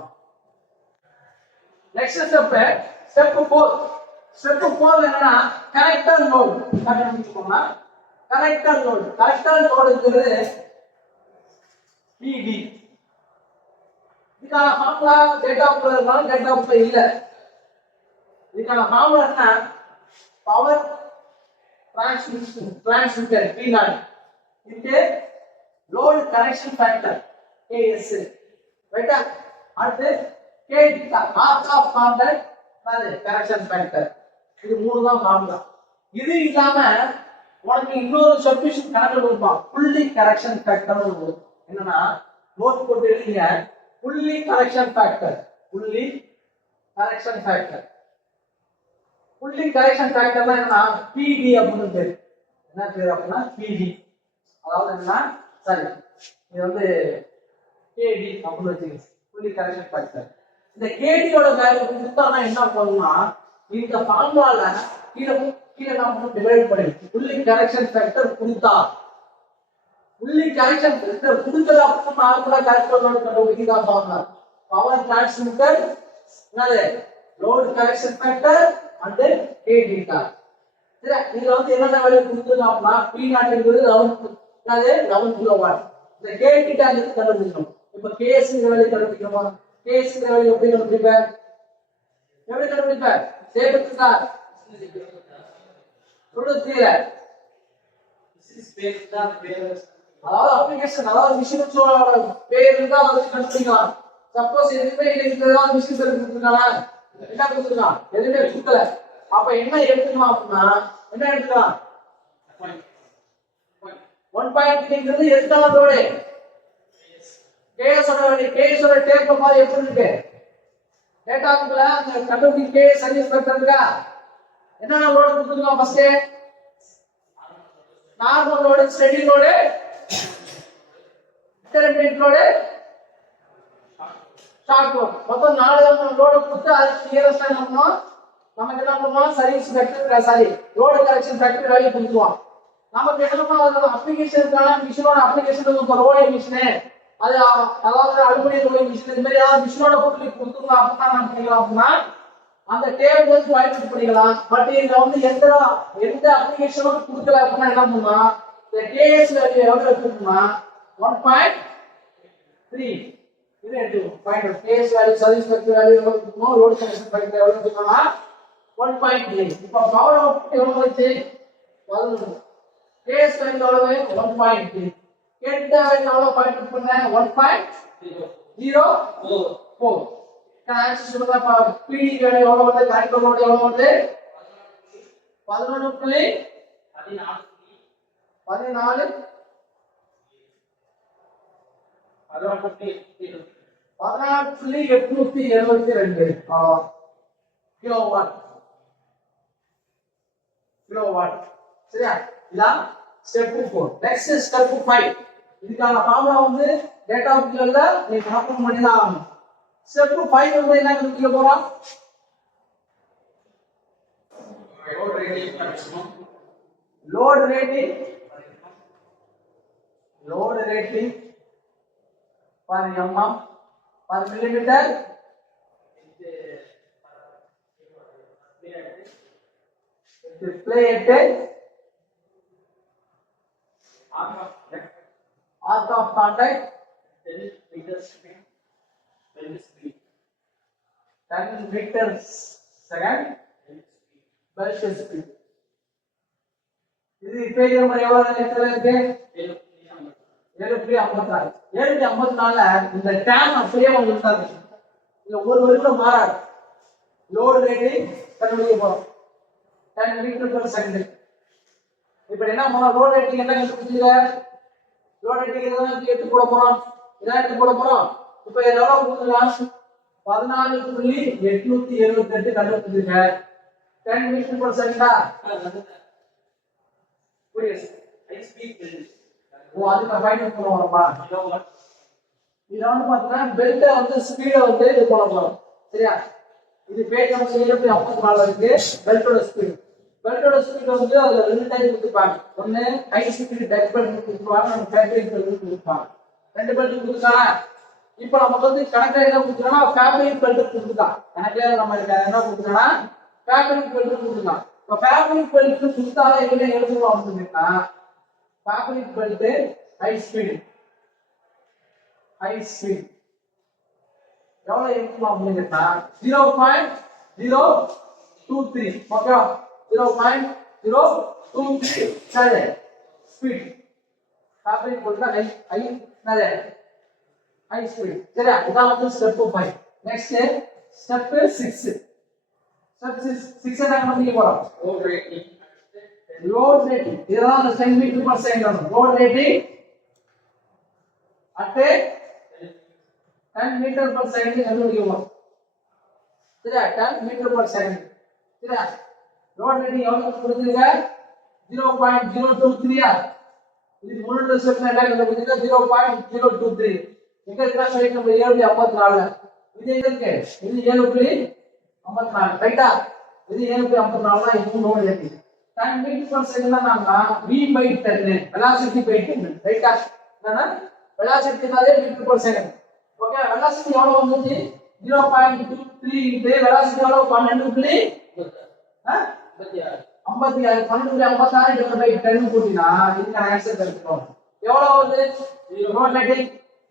Next step 4. ஸ்டெப் 4 என்னன்னா கனெக்டர் நோட் கண்டுபிடிக்கணும்னா கனெக்டர் நோடுங்கிறது PD. இதுக்கான ஃபார்முலா டேட்டா புக்ல இருந்தாலும் டேட்டா புக்ல இல்ல. இதுக்கான ஃபார்முலா என்ன? Power transmitter P0 into load correction factor KS. ரைட்டா? அடுத்து K arc of contact correction factor. இது மூணு தான் ஃபார்முலா. இது இல்லாம உனக்கு இன்னொரு சப்ஸ்டிட்யூஷன் கணக்கு கொடுப்பான். புள்ளி கரெக்ஷன் ஃபேக்டர் என்னன்னா நோட் போட்டு எழுதிங்க. புள்ளி கரெக்ஷன் ஃபேக்டர் புள்ளி கரெக்ஷன் ஃபேக்டர்னா என்னன்னா PD அப்படின்னு பேரு. என்ன பேரு அப்படின்னா PD. அதாவது என்னன்னா சரி இது வந்து KD அப்படின்னு வச்சுக்கோங்க. புள்ளி கரெக்ஷன் ஃபேக்டர். இந்த KD யோட வேல்யூ கொடுத்தானா என்ன பண்ணும்னா இந்த ஃபார்முலால கீழ நாம டிவைட் பண்ணி புள்ளி கரெக்ஷன் ஃபேக்டர் கொடுத்தா புள்ளி கரெக்ஷன் ஃபேக்டர் கொடுத்தத அப்புறம் நார்மலா கரெக்டர் நோட் கண்டுபிடிக்க தான் ஃபார்முலா. பவர் டிரான்ஸ்மிட்டர் என்னது load correction factor and K theta. சரி இதுல வந்து என்னென்ன வேல்யூ கொடுத்துருக்காங்கன்னா P0 ங்கிறது 11 கிலோவாட். இந்த K theta ங்கிறது கண்டுபிடிக்கணும். இப்போ KS ங்கிற வேல்யூ கண்டுபிடிக்கணுமா? KS ங்கிற வேல்யூ எப்படி கண்டுபிடிப்ப? சேவ் சார் சொல்லுங்க. அதாவது அப்ளிகேஷன் அதாவது மிஷின் பேர் இருந்தா அதை கண்டுபிடிக்கலாம். சப்போஸ் எதுவுமே இல்லை ஏதாவது மிஷின் பேர் கொடுத்துருக்காங்க என்ன கொடுத்துருக்கான் எதுவுமே கொடுக்கல அப்ப என்ன எடுத்துக்கலாம் அப்படின்னா என்ன எடுத்துக்கலாம் 1.3ங்கிறது எதுக்கான லோடு கேஎஸ் ஓட டேபிள் மாதிரி எப்படி இருக்கு டேட்டாக்குள்ள அந்த கண்டுபிடி கே சர்வீஸ் ஃபேக்டர் இருக்கா என்னென்ன லோடு கொடுத்துருக்கோம் first normal load steady load intermediate load short load மொத்தம் 4 லோடு கொடுத்து அது நியரஸ்டா என்ன பண்ணுவோம் நமக்கு என்ன பண்ணுவோம் service factor sorry load correction factor value கொடுத்துருவோம் நமக்கு என்ன பண்ணுவோம் அப்ளிகேஷனுக்கான மிஷினோட அப்ளிகேஷன் ஒரு ரோலிங் மிஷின் அது அதாவது அலுமினியம் ரோலிங் மிஷின் இந்த மாதிரி ஏதாவது மிஷினோட பொருள் கொடுத்துருவோம் அப்படின்னா என்ன பண்ணிக்கலாம் அப்படின்னா அந்த டேபிள் வந்து பயன்படுத்தி பண்ணிக்கலாம் பட் இதுல வந்து எந்த அப்ளிகேஷனும் கொடுக்கல அப்படின்னா என்ன பண்ணலாம் இந்த கேஎஸ் வேல்யூ எவ்வளவு எடுத்துக்கணும்னா 1.3 இது எடுத்து point KS value service factor value எவ்வளவு எடுத்துக்கணும் லோட் கனெக்ஷன் ஃபேக்டர் எவ்வளவு எடுத்துக்கணும்னா 1.3 இப்போ பவர் அவுட்புட் எவ்வளவு வந்துச்சு 11 கேஎஸ் வேல்யூ எவ்வளவு 1.3 கேட்டா வேல்யூ எவ்வளவு பாயிண்ட் பண்ண 1.04 ஆன்சர் சொல்லுங்க பிடி வேல்யூ எவ்வளவு வருது கரெக்ட் லோட் எவ்வளவு வருது 16.872 கிலோவாட் சரியா இதான் ஸ்டெப் 4 நெக்ஸ்ட் ஸ்டெப் 5 இதுக்கான ஃபார்முலா வந்து டேட்டா புக்ல நீ காப்பி பண்ணி தான் ஆகணும் ஸ்டெப் 5 வந்து என்ன கண்டுபிடிக்க போறோம் load rating per mm per millimeter display at arc of contact 10 meters second burst speed இது ஃபெயிலியர் முறை எவ்வளவு நேரத்துல இருக்கு 7.54 இந்த டேம் அப்படியே வந்துட்டாங்க இல்ல ஒரு வரியில மாறாது லோட் ரேட்டிங் கண்டுபிடிக்க போறோம் 10 மீட்டர் per செகண்ட் இப்போ என்ன பண்ணோம் லோட் ரேட்டிங் என்ன கண்டுபிடிச்சீங்க லோட் ரேட்டிங் எல்லாம் எடுத்து போட போறோம் இதான் எடுத்து போட போறோம் இப்போ எவ்வளவு கொடுத்துலாம் 14.878 கண்டுபிடிச்சிருக்க 10 மீட்டர் per செகண்டா புரியுது ஹை ஸ்பீட் ஓ அதுக்கு ஃபைண்ட் பண்ணுவோம்ப்பா இது வந்து பார்த்தா பெல்ட் வந்து ஸ்பீட வந்து இது பண்ண போறோம் சரியா இது பேஜ் நம்பர் 754 இருக்கு. பெல்ட்டோட ஸ்பீடு வந்து அதுல ரெண்டு டைப் கொடுத்துப்பாங்க. ஒன்னு ஹை ஸ்பீட் டெக் பெல்ட் கொடுத்துப்பாங்க, நம்ம ஃபேப்ரிக் பெல்ட் கொடுத்துப்பாங்க. ரெண்டு பெல்ட் கொடுத்துட்டாங்க. இப்போ நமக்கு வந்து கணக்குல என்ன கொடுத்துட்டானா ஃபேப்ரிக் பெல்ட் கொடுத்துட்டான். கணக்குல நம்ம என்ன கொடுத்துட்டானா ஃபேப்ரிக் பெல்ட் கொடுத்துட்டான். இப்போ ஃபேப்ரிக் பெல்ட் கொடுத்தாலே என்ன எழுதுறோம் அப்படின்னா ஃபேப்ரிக் பெல்ட் ஹை ஸ்பீட் எவ்வளவு எழுதலாம் அப்படின்னா 0.023 ஓகேவா 0.023 சரி ஸ்பீட் ஃபேப்ரிக் பெல்ட் ஹை சரி high speed சரியா இதான் வந்து ஸ்டெப் 5 நெக்ஸ்ட் ஸ்டெப் 6 ஸ்டெப் 6 என்ன பண்ணி போறோம் லோட் ரேட்டிங் இதெல்லாம் சென்டிமீட்டர் பர் செகண்ட் வரும் load rating at 10 metre per second கண்டுபிடிக்கணும் சரியா 10 மீட்டர் பர் செகண்ட் சரியா லோட் ரேட்டிங் எவ்வளவு கொடுத்துருங்க 0.023 இது முழு ஸ்டெப்ல என்ன கண்டுபிடிச்சா 0.023 இங்க இருக்கிற சைடு நம்ம 7.54 இது எங்க இருக்கு இது 7.54 ரைட்டா இது 7.54 இது load rating 10 metre per second நாம v by 10 velocity by 10 ரைட்டா என்னன்னா velocity நாலே metre per second okay velocity எவ்வளவு வந்துச்சு 0.23 into velocity எவ்வளவு 12 56 by 10 போட்டினா இதுக்கு ஆன்சர் கிடைக்கும் எவ்வளவு வருது லோட் ரேட்டிங்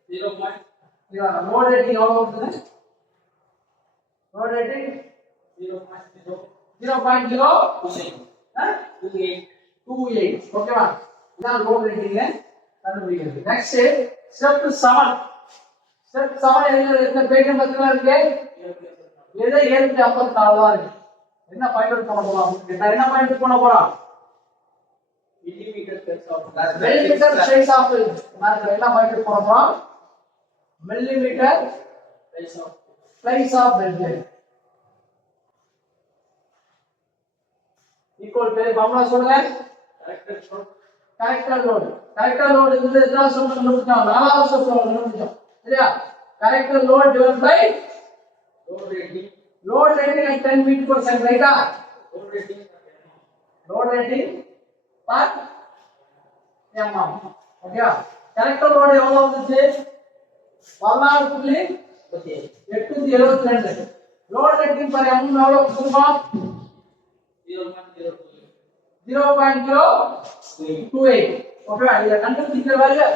0. லோட் ரேட்டிங் எவ்வளவு வருது லோட் ரேட்டிங் 0.028 ஓகேவா இதான் லோட் ரேட்டிங் கண்டுபிடிக்கிறது நெக்ஸ்ட் ஸ்டெப் 7 என்ன பேஜ் நம்பர்ல இருக்கு இது 754 தான் இருக்கு என்ன ஃபைண்ட் அவுட் பண்ண போறோம் நான் என்ன ஃபைண்ட் அவுட் பண்ண போறோம் மில்லிமீட்டர் சைஸ் ஆஃப் நான் என்ன ஃபைண்ட் அவுட் பண்ண போறோம் millimetre slice of bed equal to formula சொல்லுங்க கரெக்டர் லோட் இது எத்தனை சொல்ல கண்டுபிடிச்சோம் நாலாவது சொல்ல கண்டுபிடிச்சோம் சரியா corrected load divide by load rating at 10 meter per second ரைட்டா load rating per mm ஓகேயா கரெக்டர் லோட் எவ்வளவு வந்துச்சு 16.872 லோட் ரேட்டிங் பர் mm எவ்வளவு கொடுத்திருக்கோம் 0.028 ஓகே இத கண்டுபிடிக்கிற வேல்யூ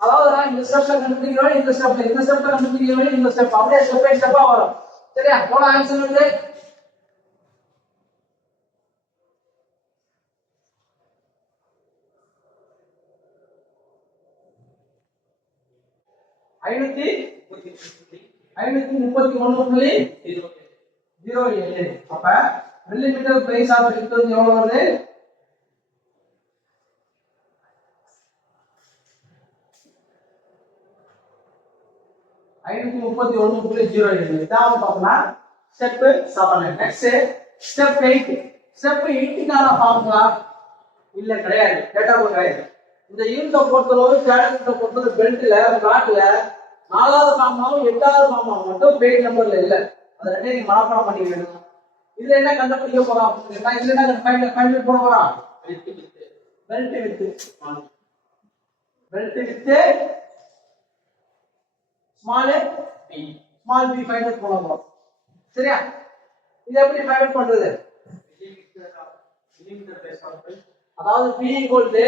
அதாவது நான் இந்த ஸ்டெப்ல கண்டுபிடிக்கிறேன் இந்த ஸ்டெப்ல கண்டுபிடிக்கிறேன் இந்த ஸ்டெப் அப்படியே ஸ்டெப் பை ஸ்டெப்பா வரும் சரியா போன ஆன்சர் வந்து 531.07 அப்ப மில்லிமீட்டர் பிரைஸ் ஆஃப் இருக்கிறது எவ்வளவு வருது 531.07 இதான் பார்த்தோம்னா ஸ்டெப் 7 நெக்ஸ்ட் ஸ்டெப் 8 க்கான ஃபார்முலா இல்ல கிடையாது டேட்டா போட் கிடையாது இந்த யூனிட்ட பொறுத்தளவு கேடன்ட்ட பொறுத்தளவு பெல்ட்ல பிளாட்ல நாலாவது ஃபார்முலாவும் எட்டாவது ஃபார்முலாவும் மட்டும் பேஜ் நம்பர்ல இல்ல அத ரெண்டையும் நீங்க மனப்பாடம் பண்ணிக்கணும் இதுல என்ன கண்டுபிடிக்க போறோம் அப்படினா இதுல என்ன ஃபைண்ட் பண்ண போறோம் belt with small b find out பண்ண போறோம் சரியா இது எப்படி ஃபைண்ட் அவுட் பண்றது மில்லிமீட்டர் பிளேஸ் ஆஃப் பெல்ட் அதாவது p equal to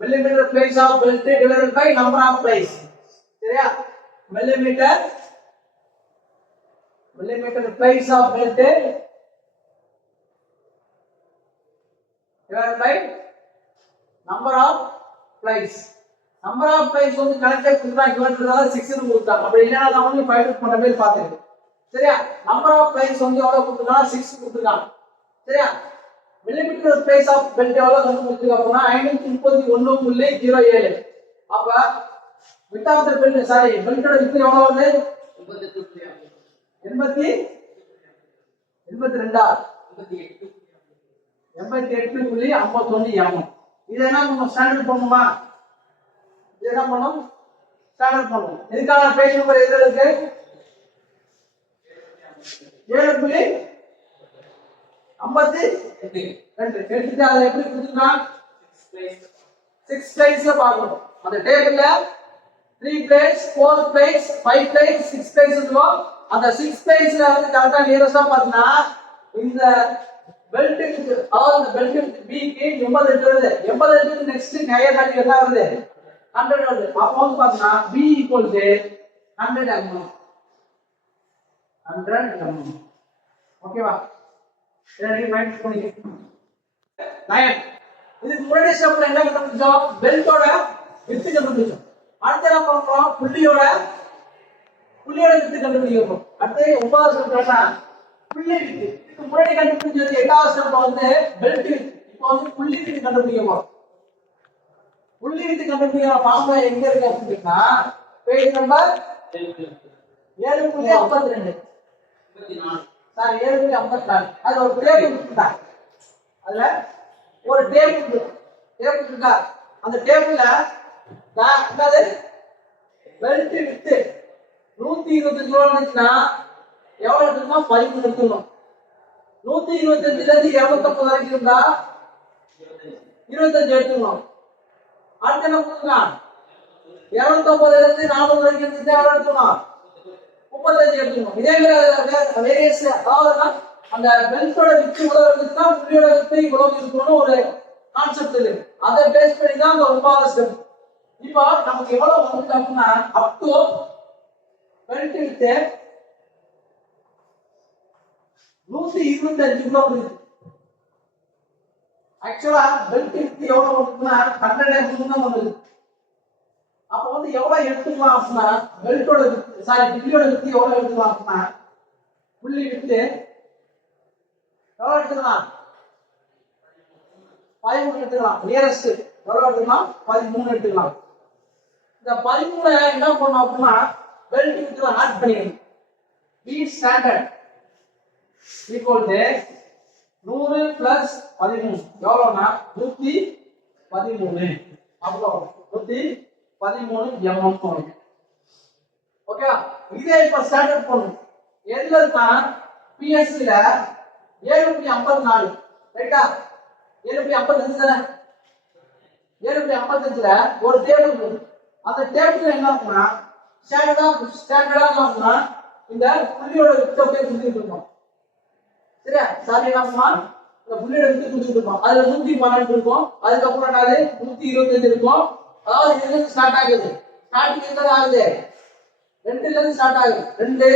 millimeter place of belt divided by number of place சரியா millimeter place of belt divided by number of place வந்து கரெக்ட்டா கொடுத்தா இவன்றதால 6 னு கொடுத்தாங்க அப்படி இல்லனா நான் வந்து ஃபைண்ட் அவுட் பண்ண மாதிரி பாத்துங்க சரியா நம்பர் ஆஃப் place வந்து எவ்வளவு கொடுத்திருக்காங்க 6 கொடுத்திருக்காங்க சரியா millimeter place of belt எவ்வளவு கண்டுபிடிச்சிருக்க அப்படினா 531.07 அப்ப width of the belt sorry பெல்ட்டோட width எவ்வளவு வருது 82 88.51 mm இத என்ன நம்ம ஸ்டாண்டர்ட் பண்ணுமா இதுக்கான பேஜ் நம்பர் எதுல இருக்கு 7.52 எடுத்துட்டு அதை எப்படி கொடுத்துருக்கான் 6 பிளேட்ஸ்ல பார்க்கணும் அந்த டேபிள்ல 3 பிளேட்ஸ் 4 பிளேட்ஸ் 5 பிளேட்ஸ் 6 பிளேட்ஸ் இருக்கும் அந்த 6 பிளேட்ஸ்ல வந்து கரெக்டா நியரஸ்டா பார்த்தீங்கன்னா இந்த பெல்ட்டுக்கு அதாவது இந்த பெல்ட் பிக்கு 80 வருது 80 நெக்ஸ்ட் கைய காட்டி என்ன வருது 100 வருது அப்போ வந்து பார்த்தீங்கன்னா b = 100 mm 100 mm ஓகேவா இதை மைனஸ் பண்ணிக்கலாம் 9 இதுக்கு முன்னாடி ஸ்டெப்ல என்ன கண்டுபிடிச்சோம் பெல்ட்டோட விட்த் கண்டுபிடிச்சோம் அடுத்து என்ன பண்றோம் புள்ளியோட விட்த் கண்டுபிடிக்கிறோம் அடுத்து 9வது ஸ்டெப்ல புள்ளி விட்த் இதுக்கு முன்னாடி கண்டுபிடிச்சது 8வது ஸ்டெப்ல வந்து பெல்ட் விட்த் இப்போ வந்து புள்ளி விட்த் கண்டுபிடிக்கிறோம் புள்ளி விட்த் கண்டுபிடிக்கிற ஃபார்முலா எங்க இருக்கு அப்படின்னா பேஜ் நம்பர் 7.52 சாரி 7.54 அது ஒரு டேபிள் இருக்குடா அதுல ஒரு டேபிள் இருக்கா அந்த டேபிள்ல என்னது பெல்ட் வித் 125 கிலோ இருந்துச்சுன்னா எவ்வளவு எடுக்கணும் 13 எடுக்கணும் 125ல இருந்து 250 வரைக்கும் இருந்தா 25 எடுக்கணும் அடுத்து என்ன பண்ணுங்க 250ல இருந்து 400 வரைக்கும் இருந்துச்சு எவ்வளவு எடுக்கணும் 35 எடுக்கணும் இதே மாதிரி வேரியஸ் அதாவது அந்த பெல்ட்டோட விட்த் இவ்வளவு இருந்துச்சுன்னா புள்ளியோட விட்த் இவ்வளவு இருக்கணும்னு ஒரு கான்செப்ட் இருக்கு அதை பேஸ் பண்ணி தான் அந்த 9வது ஸ்டெப் இப்போ நமக்கு எவ்வளவு வந்து அப்படின்னா up to belt width 125 kilo இருக்கு ஆக்சுவலா பெல்ட் விட்த் எவ்வளவு வந்துன்னா 100 mm தான் வருது அப்போ வந்து எவ்வளவு எடுத்துக்கலாம் அப்படின்னா பெல்ட்டோட சாரி புள்ளியோட விட்த் எவ்வளவு எடுத்துக்கலாம் அப்படின்னா புள்ளி விட்த் எவ்வளவு எடுத்துக்கலாம் 13 எடுத்துக்கலாம் நியரஸ்ட் எவ்வளவு எடுத்துக்கலாம் 13 எடுத்துக்கலாம் இந்த 13 என்ன பண்ணணும் அப்படின்னா பெல்ட் விட்த் ஆட் பண்ணிக்கணும் b standard equal to 100 plus 13 எவ்வளவுனா 113 அப்புறம் 113 mm ஓகே இதே இப்ப ஸ்டாண்டர்ட் பண்ணணும் எதுல இருக்கா PSC ல 7.54 ரைட்டா 7.55 தானே 7.55ல ஒரு டேபிள் இருக்கு அந்த டேபிள்ல என்ன இருக்குன்னா ஸ்டாண்டர்டா இருக்குன்னா இந்த புள்ளியோட விட்த் அப்படியே கொடுத்துட்டு இருக்கோம் சரியா சாரி என்ன பண்ணுமா இந்த புள்ளியோட விட்த் கொடுத்துட்டு இருக்கோம் அதுல 112 இருக்கும் அதுக்கப்புறம் என்னது 125 இருக்கும் அதாவது இதுல இருந்து ஸ்டார்ட் ஆகுது ஸ்டார்டிங் எங்க ஆகுது 2ல இருந்து ஸ்டார்ட் ஆகுது 2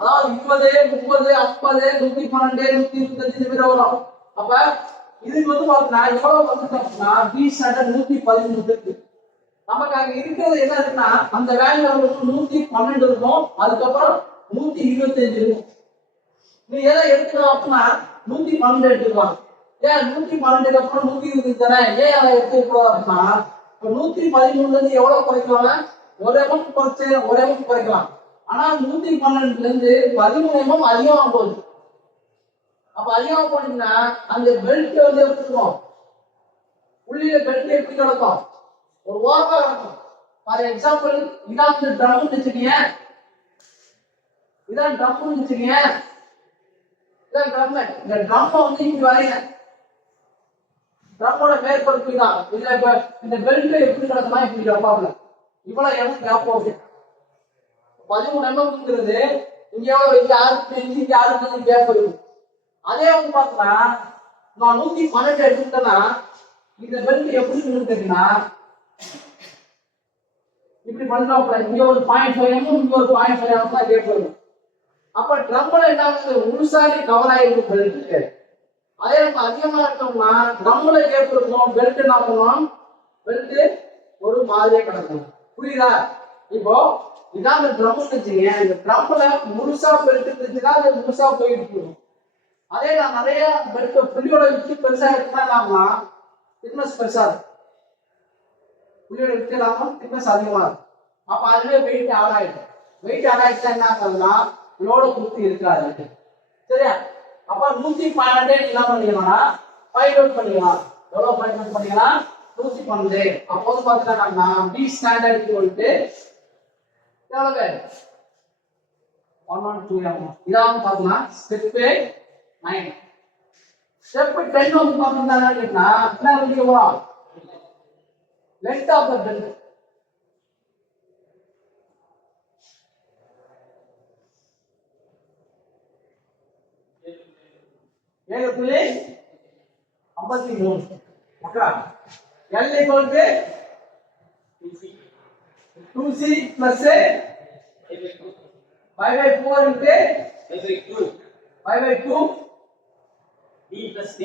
அதாவது 20 30 50 112 125 இந்த மாதிரி வரும் அப்ப இதுக்கு வந்து பார்த்தா எவ்வளவு வந்துட்டோம்னா b ஸ்டாண்டர்ட் 113 இருக்கு நமக்கு அங்க இருக்கிறது என்ன இருக்குன்னா அந்த வேல்யூ வந்து 112 இருக்கும் அதுக்கப்புறம் 125 இருக்கும் நீ எதை எடுத்துக்கலாம் அப்படின்னா 112 எடுத்துக்கலாம் ஏன் 112 அப்புறம் 125 தானே ஏன் அதை எடுத்துக்கலாம் அப்படின்னா 113ல இருந்து எவ்வளவு குறைக்கலாம் ஒரு எம்எம் குறைச்சு ஒரு எம்எம் குறைக்கலாம் ஆனா 112ல இருந்து 13 எம்எம் அதிகமா போகுது அப்ப அதிகமா போனீங்கன்னா அந்த பெல்ட் வந்து எப்படி இருக்கும் உள்ளில பெல்ட் எப்படி கிடக்கும் ஒரு ஓரமா கிடக்கும் ஃபார் எக்ஸாம்பிள் இதான் வந்து ட்ரம் வச்சுக்கீங்க இதான் ட்ரம் வச்சுக்கீங்க இதான் ட்ரம் இந்த ட்ரம் வந்து இப்படி வரைங்க ட்ரம்மோட மேற்பரப்பு தான் இதுல இப்ப இந்த பெல்ட் எப்படி கிடக்குமா இப்படி கிடப்பாங்க இவ்வளவு எனக்கு கேப் போகுது 13 mm இங்க எவ்வளவு இங்க 6 இங்க 6 கேப் இருக்கு அதே வந்து பார்த்தா நான் 112 எடுத்துட்டேன்னா இந்த பெல்ட் எப்படி இருக்குன்னா இப்படி பண்ணா இங்க ஒரு 0.5 mm இங்க ஒரு 0.5 mm தான் கேப் வரும் அப்ப ட்ரம்ல என்ன ஆகுது முழுசாவே கவர் ஆயிருக்கு பெல்ட் அதே நம்ம அதிகமா இருக்கோம்னா ட்ரம்ல கேப் இருக்கும் பெல்ட் என்ன பண்ணுவோம் பெல்ட் ஒரு மாதிரியே கிடக்கும் புரியுதா இப்போ இதான் இந்த ட்ரம் வச்சுங்க இந்த ட்ரம்ல முழுசா பெல்ட் இருந்துச்சுன்னா அது முழுசா போயிட்டு இருக்கும் அதே நான் நிறைய பெல்ட் புள்ளியோட விட்டு பெருசா எடுத்தா திக்னஸ் பெருசா இருக்கும் புள்ளியோட விட்டு இல்லாம திக்னஸ் அதிகமா இருக்கும் அப்ப அதுவே வெயிட் ஆட் ஆயிடும் வெயிட் ஆட் ஆயிடுச்சா என்ன ஆகுதுன்னா லோட குத்தி இருக்காது சரியா அப்ப 112 என்ன பண்ணிக்கலாம்னா ஃபைண்ட் அவுட் பண்ணிக்கலாம் எவ்வளவு ஃபைண்ட் அவுட் பண்ணிக்கலாம் 112 அப்போ வந்து பார்த்தீங்கன்னா b ஸ்டாண்டர்ட் ஈக்குவல் டு எவ்வளவு 11 இதான் பார்க்கலாம் ஸ்டெப் 9 ஸ்டெப் 10 வந்து பார்த்தீங்கன்னா என்ன வீடியோவா length of the belt ஏழு புள்ளி 53 okay L equal to 2C plus A by 4 into by 2 D plus D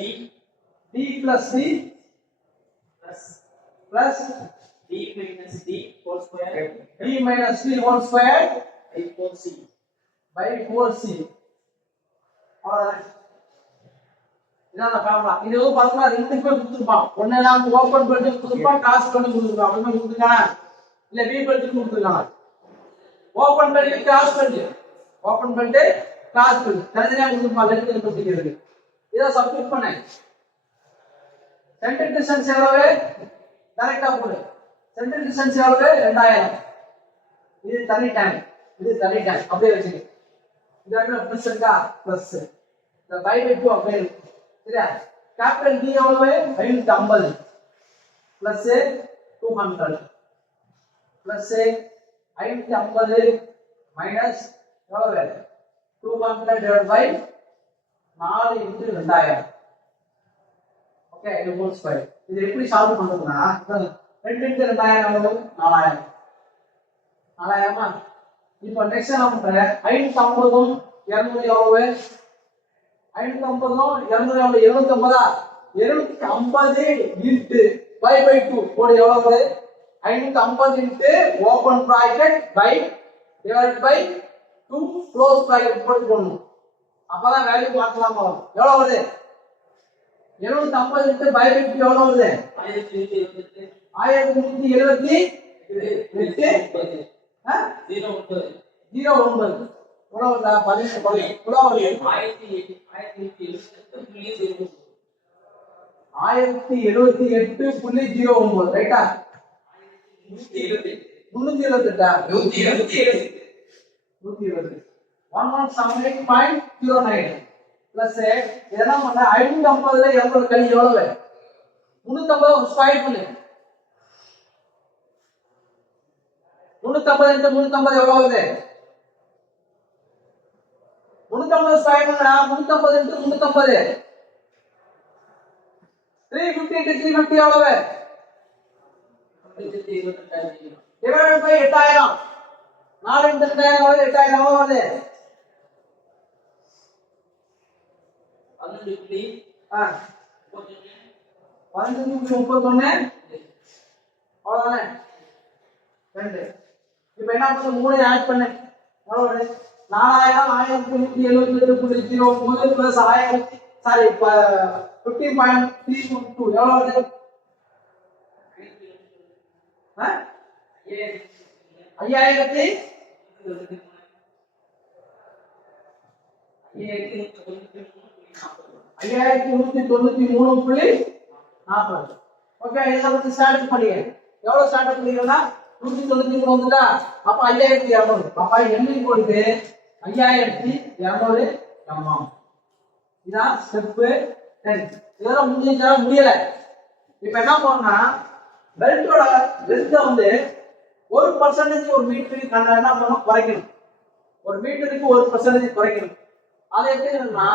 plus D plus D minus D whole square by 4C இதான் ஃபார்முலா இது வந்து பார்த்தா ரெண்டுக்கு கொடுத்துருப்பான் ஒண்ணெல்லாம் ஓபன் பண்ணி கொடுத்துருப்பான் கிராஸ் பண்ணி கொடுத்துருப்பான் அப்படியே கொடுத்துருக்காங்க இல்ல வி பண்ணி கொடுத்துருக்காங்க ஓபன் பண்ணி கிராஸ் பண்ணி தனித்தனியா கொடுத்துருப்பான் லெஃப்ட் கொடுத்துருக்கு இதை சப்ஸ்டிட் பண்ணேன் சென்டர் டிஸ்டன்ஸ் எவ்வளவு டைரக்டா போடு சென்டர் டிஸ்டன்ஸ் எவ்வளவு 2000 இது தனி டைம் அப்படியே வச்சுங்க இந்த இடத்துல பிளஸ் இருக்கா பிளஸ் இந்த பை பை 2 அப்படியே சரியா கேபிட்டல் டி எவ்வளவு 550 பிளஸ் 200 பிளஸ் 550 மைனஸ் எவ்வளவு 200 divided by 4 into 2000 ஓகே இது ஹோல் ஸ்கொயர் இது எப்படி சால்வ் பண்றதுன்னா 2 into 2000 எவ்வளவு 4000 இப்போ நெக்ஸ்ட் என்ன பண்றேன் 550 200 எவ்வளவு 550 200 250 into by 2 போடு எவ்வளவு 550 into open bracket by divided by 2 close bracket போட்டு போடணும் அப்பதான் வேல்யூ மாற்றலாம் வரும் எவ்வளவு வருது 750 into by 2 எவ்வளவு வருது 1178 09 எவ்வளவு 1078.09 ரைட்டா 328 178.09 பிளஸ் இதெல்லாம் பண்ண 550 ல 200 கழி எவ்வளவு 350 ஸ்கொயர் பண்ணு 350 into 350 எவ்வளவு வருது 350 ஸ்கொயர் பண்ணுடா 350 into 350 350 into 350 எவ்வளவு divided by 8000 4 into 8000 எவ்வளவு 8000 எவ்வளவு வருது 11.31 அவ்வளவுதானே 2 இப்போ என்ன பண்ணு 3 ஆட் பண்ணு எவ்வளவு 4000 plus 1000 சாரி 15.322 எவ்வளவு வருது 5193.40 ஓகே இத பத்தி ஸ்டார்ட் பண்ணிங்க எவ்வளவு ஸ்டார்ட் பண்ணிங்கன்னா 193 வந்துட்டா அப்ப 5200 அப்ப n = 5200 mm இதான் ஸ்டெப் 10 இதெல்லாம் முடியல இப்போ என்ன பண்ணா பெல்ட்டோட லென்த் வந்து 1% ஒரு மீட்டருக்கு என்ன பண்ணனும் குறைக்கணும் ஒரு மீட்டருக்கு 1% குறைக்கணும் அது எப்படின்னா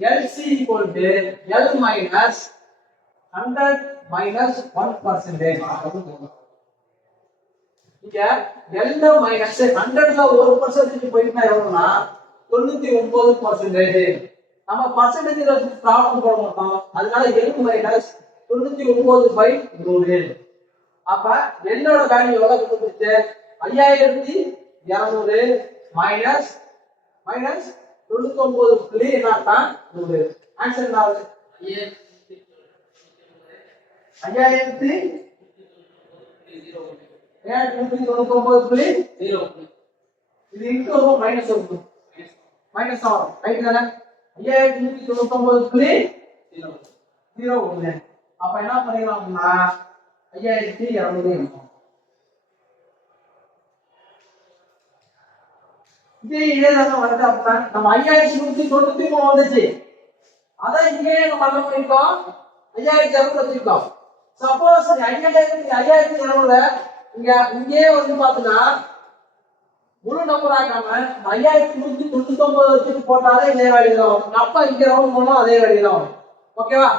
LC = L minus 100 minus 1% இங்க L minus 100 ல 1% போயிட்டா எவ்வளவுனா 99%. நம்ம பர்சன்டேஜ் வச்சு ப்ராப்ளம் போட மாட்டோம் அதனால L minus 99/100 அப்ப L ஓட வேல்யூ எவ்வளவு கொடுத்துச்சு 5200 minus 99 என்னன்னா 100 ஆன்சர் என்ன ஆகுது 5199.0 இது இன்டு வரும் மைனஸ் வரும் மைனஸ் ஆகும் ரைட் தானே 5199.0 அப்ப என்ன பண்ணிடலாம்னா 5200 இதே தாங்க வருது அப்படின்னா நம்ம 5193 வந்துச்சு. அதான் இங்கே நம்ம என்ன பண்ணிருக்கோம் 5200 வச்சிருக்கோம். சப்போஸ் 5200 இங்கே வந்து பாத்தீங்கன்னா முழு நம்பர் ஆகாம 5199 வச்சுட்டு போட்டாலே இதே வேல்யூ தான் வரும். அப்ப இங்க ரவுண்ட் பண்ணா அதே வேல்யூ தான் வரும். ஓகேவா?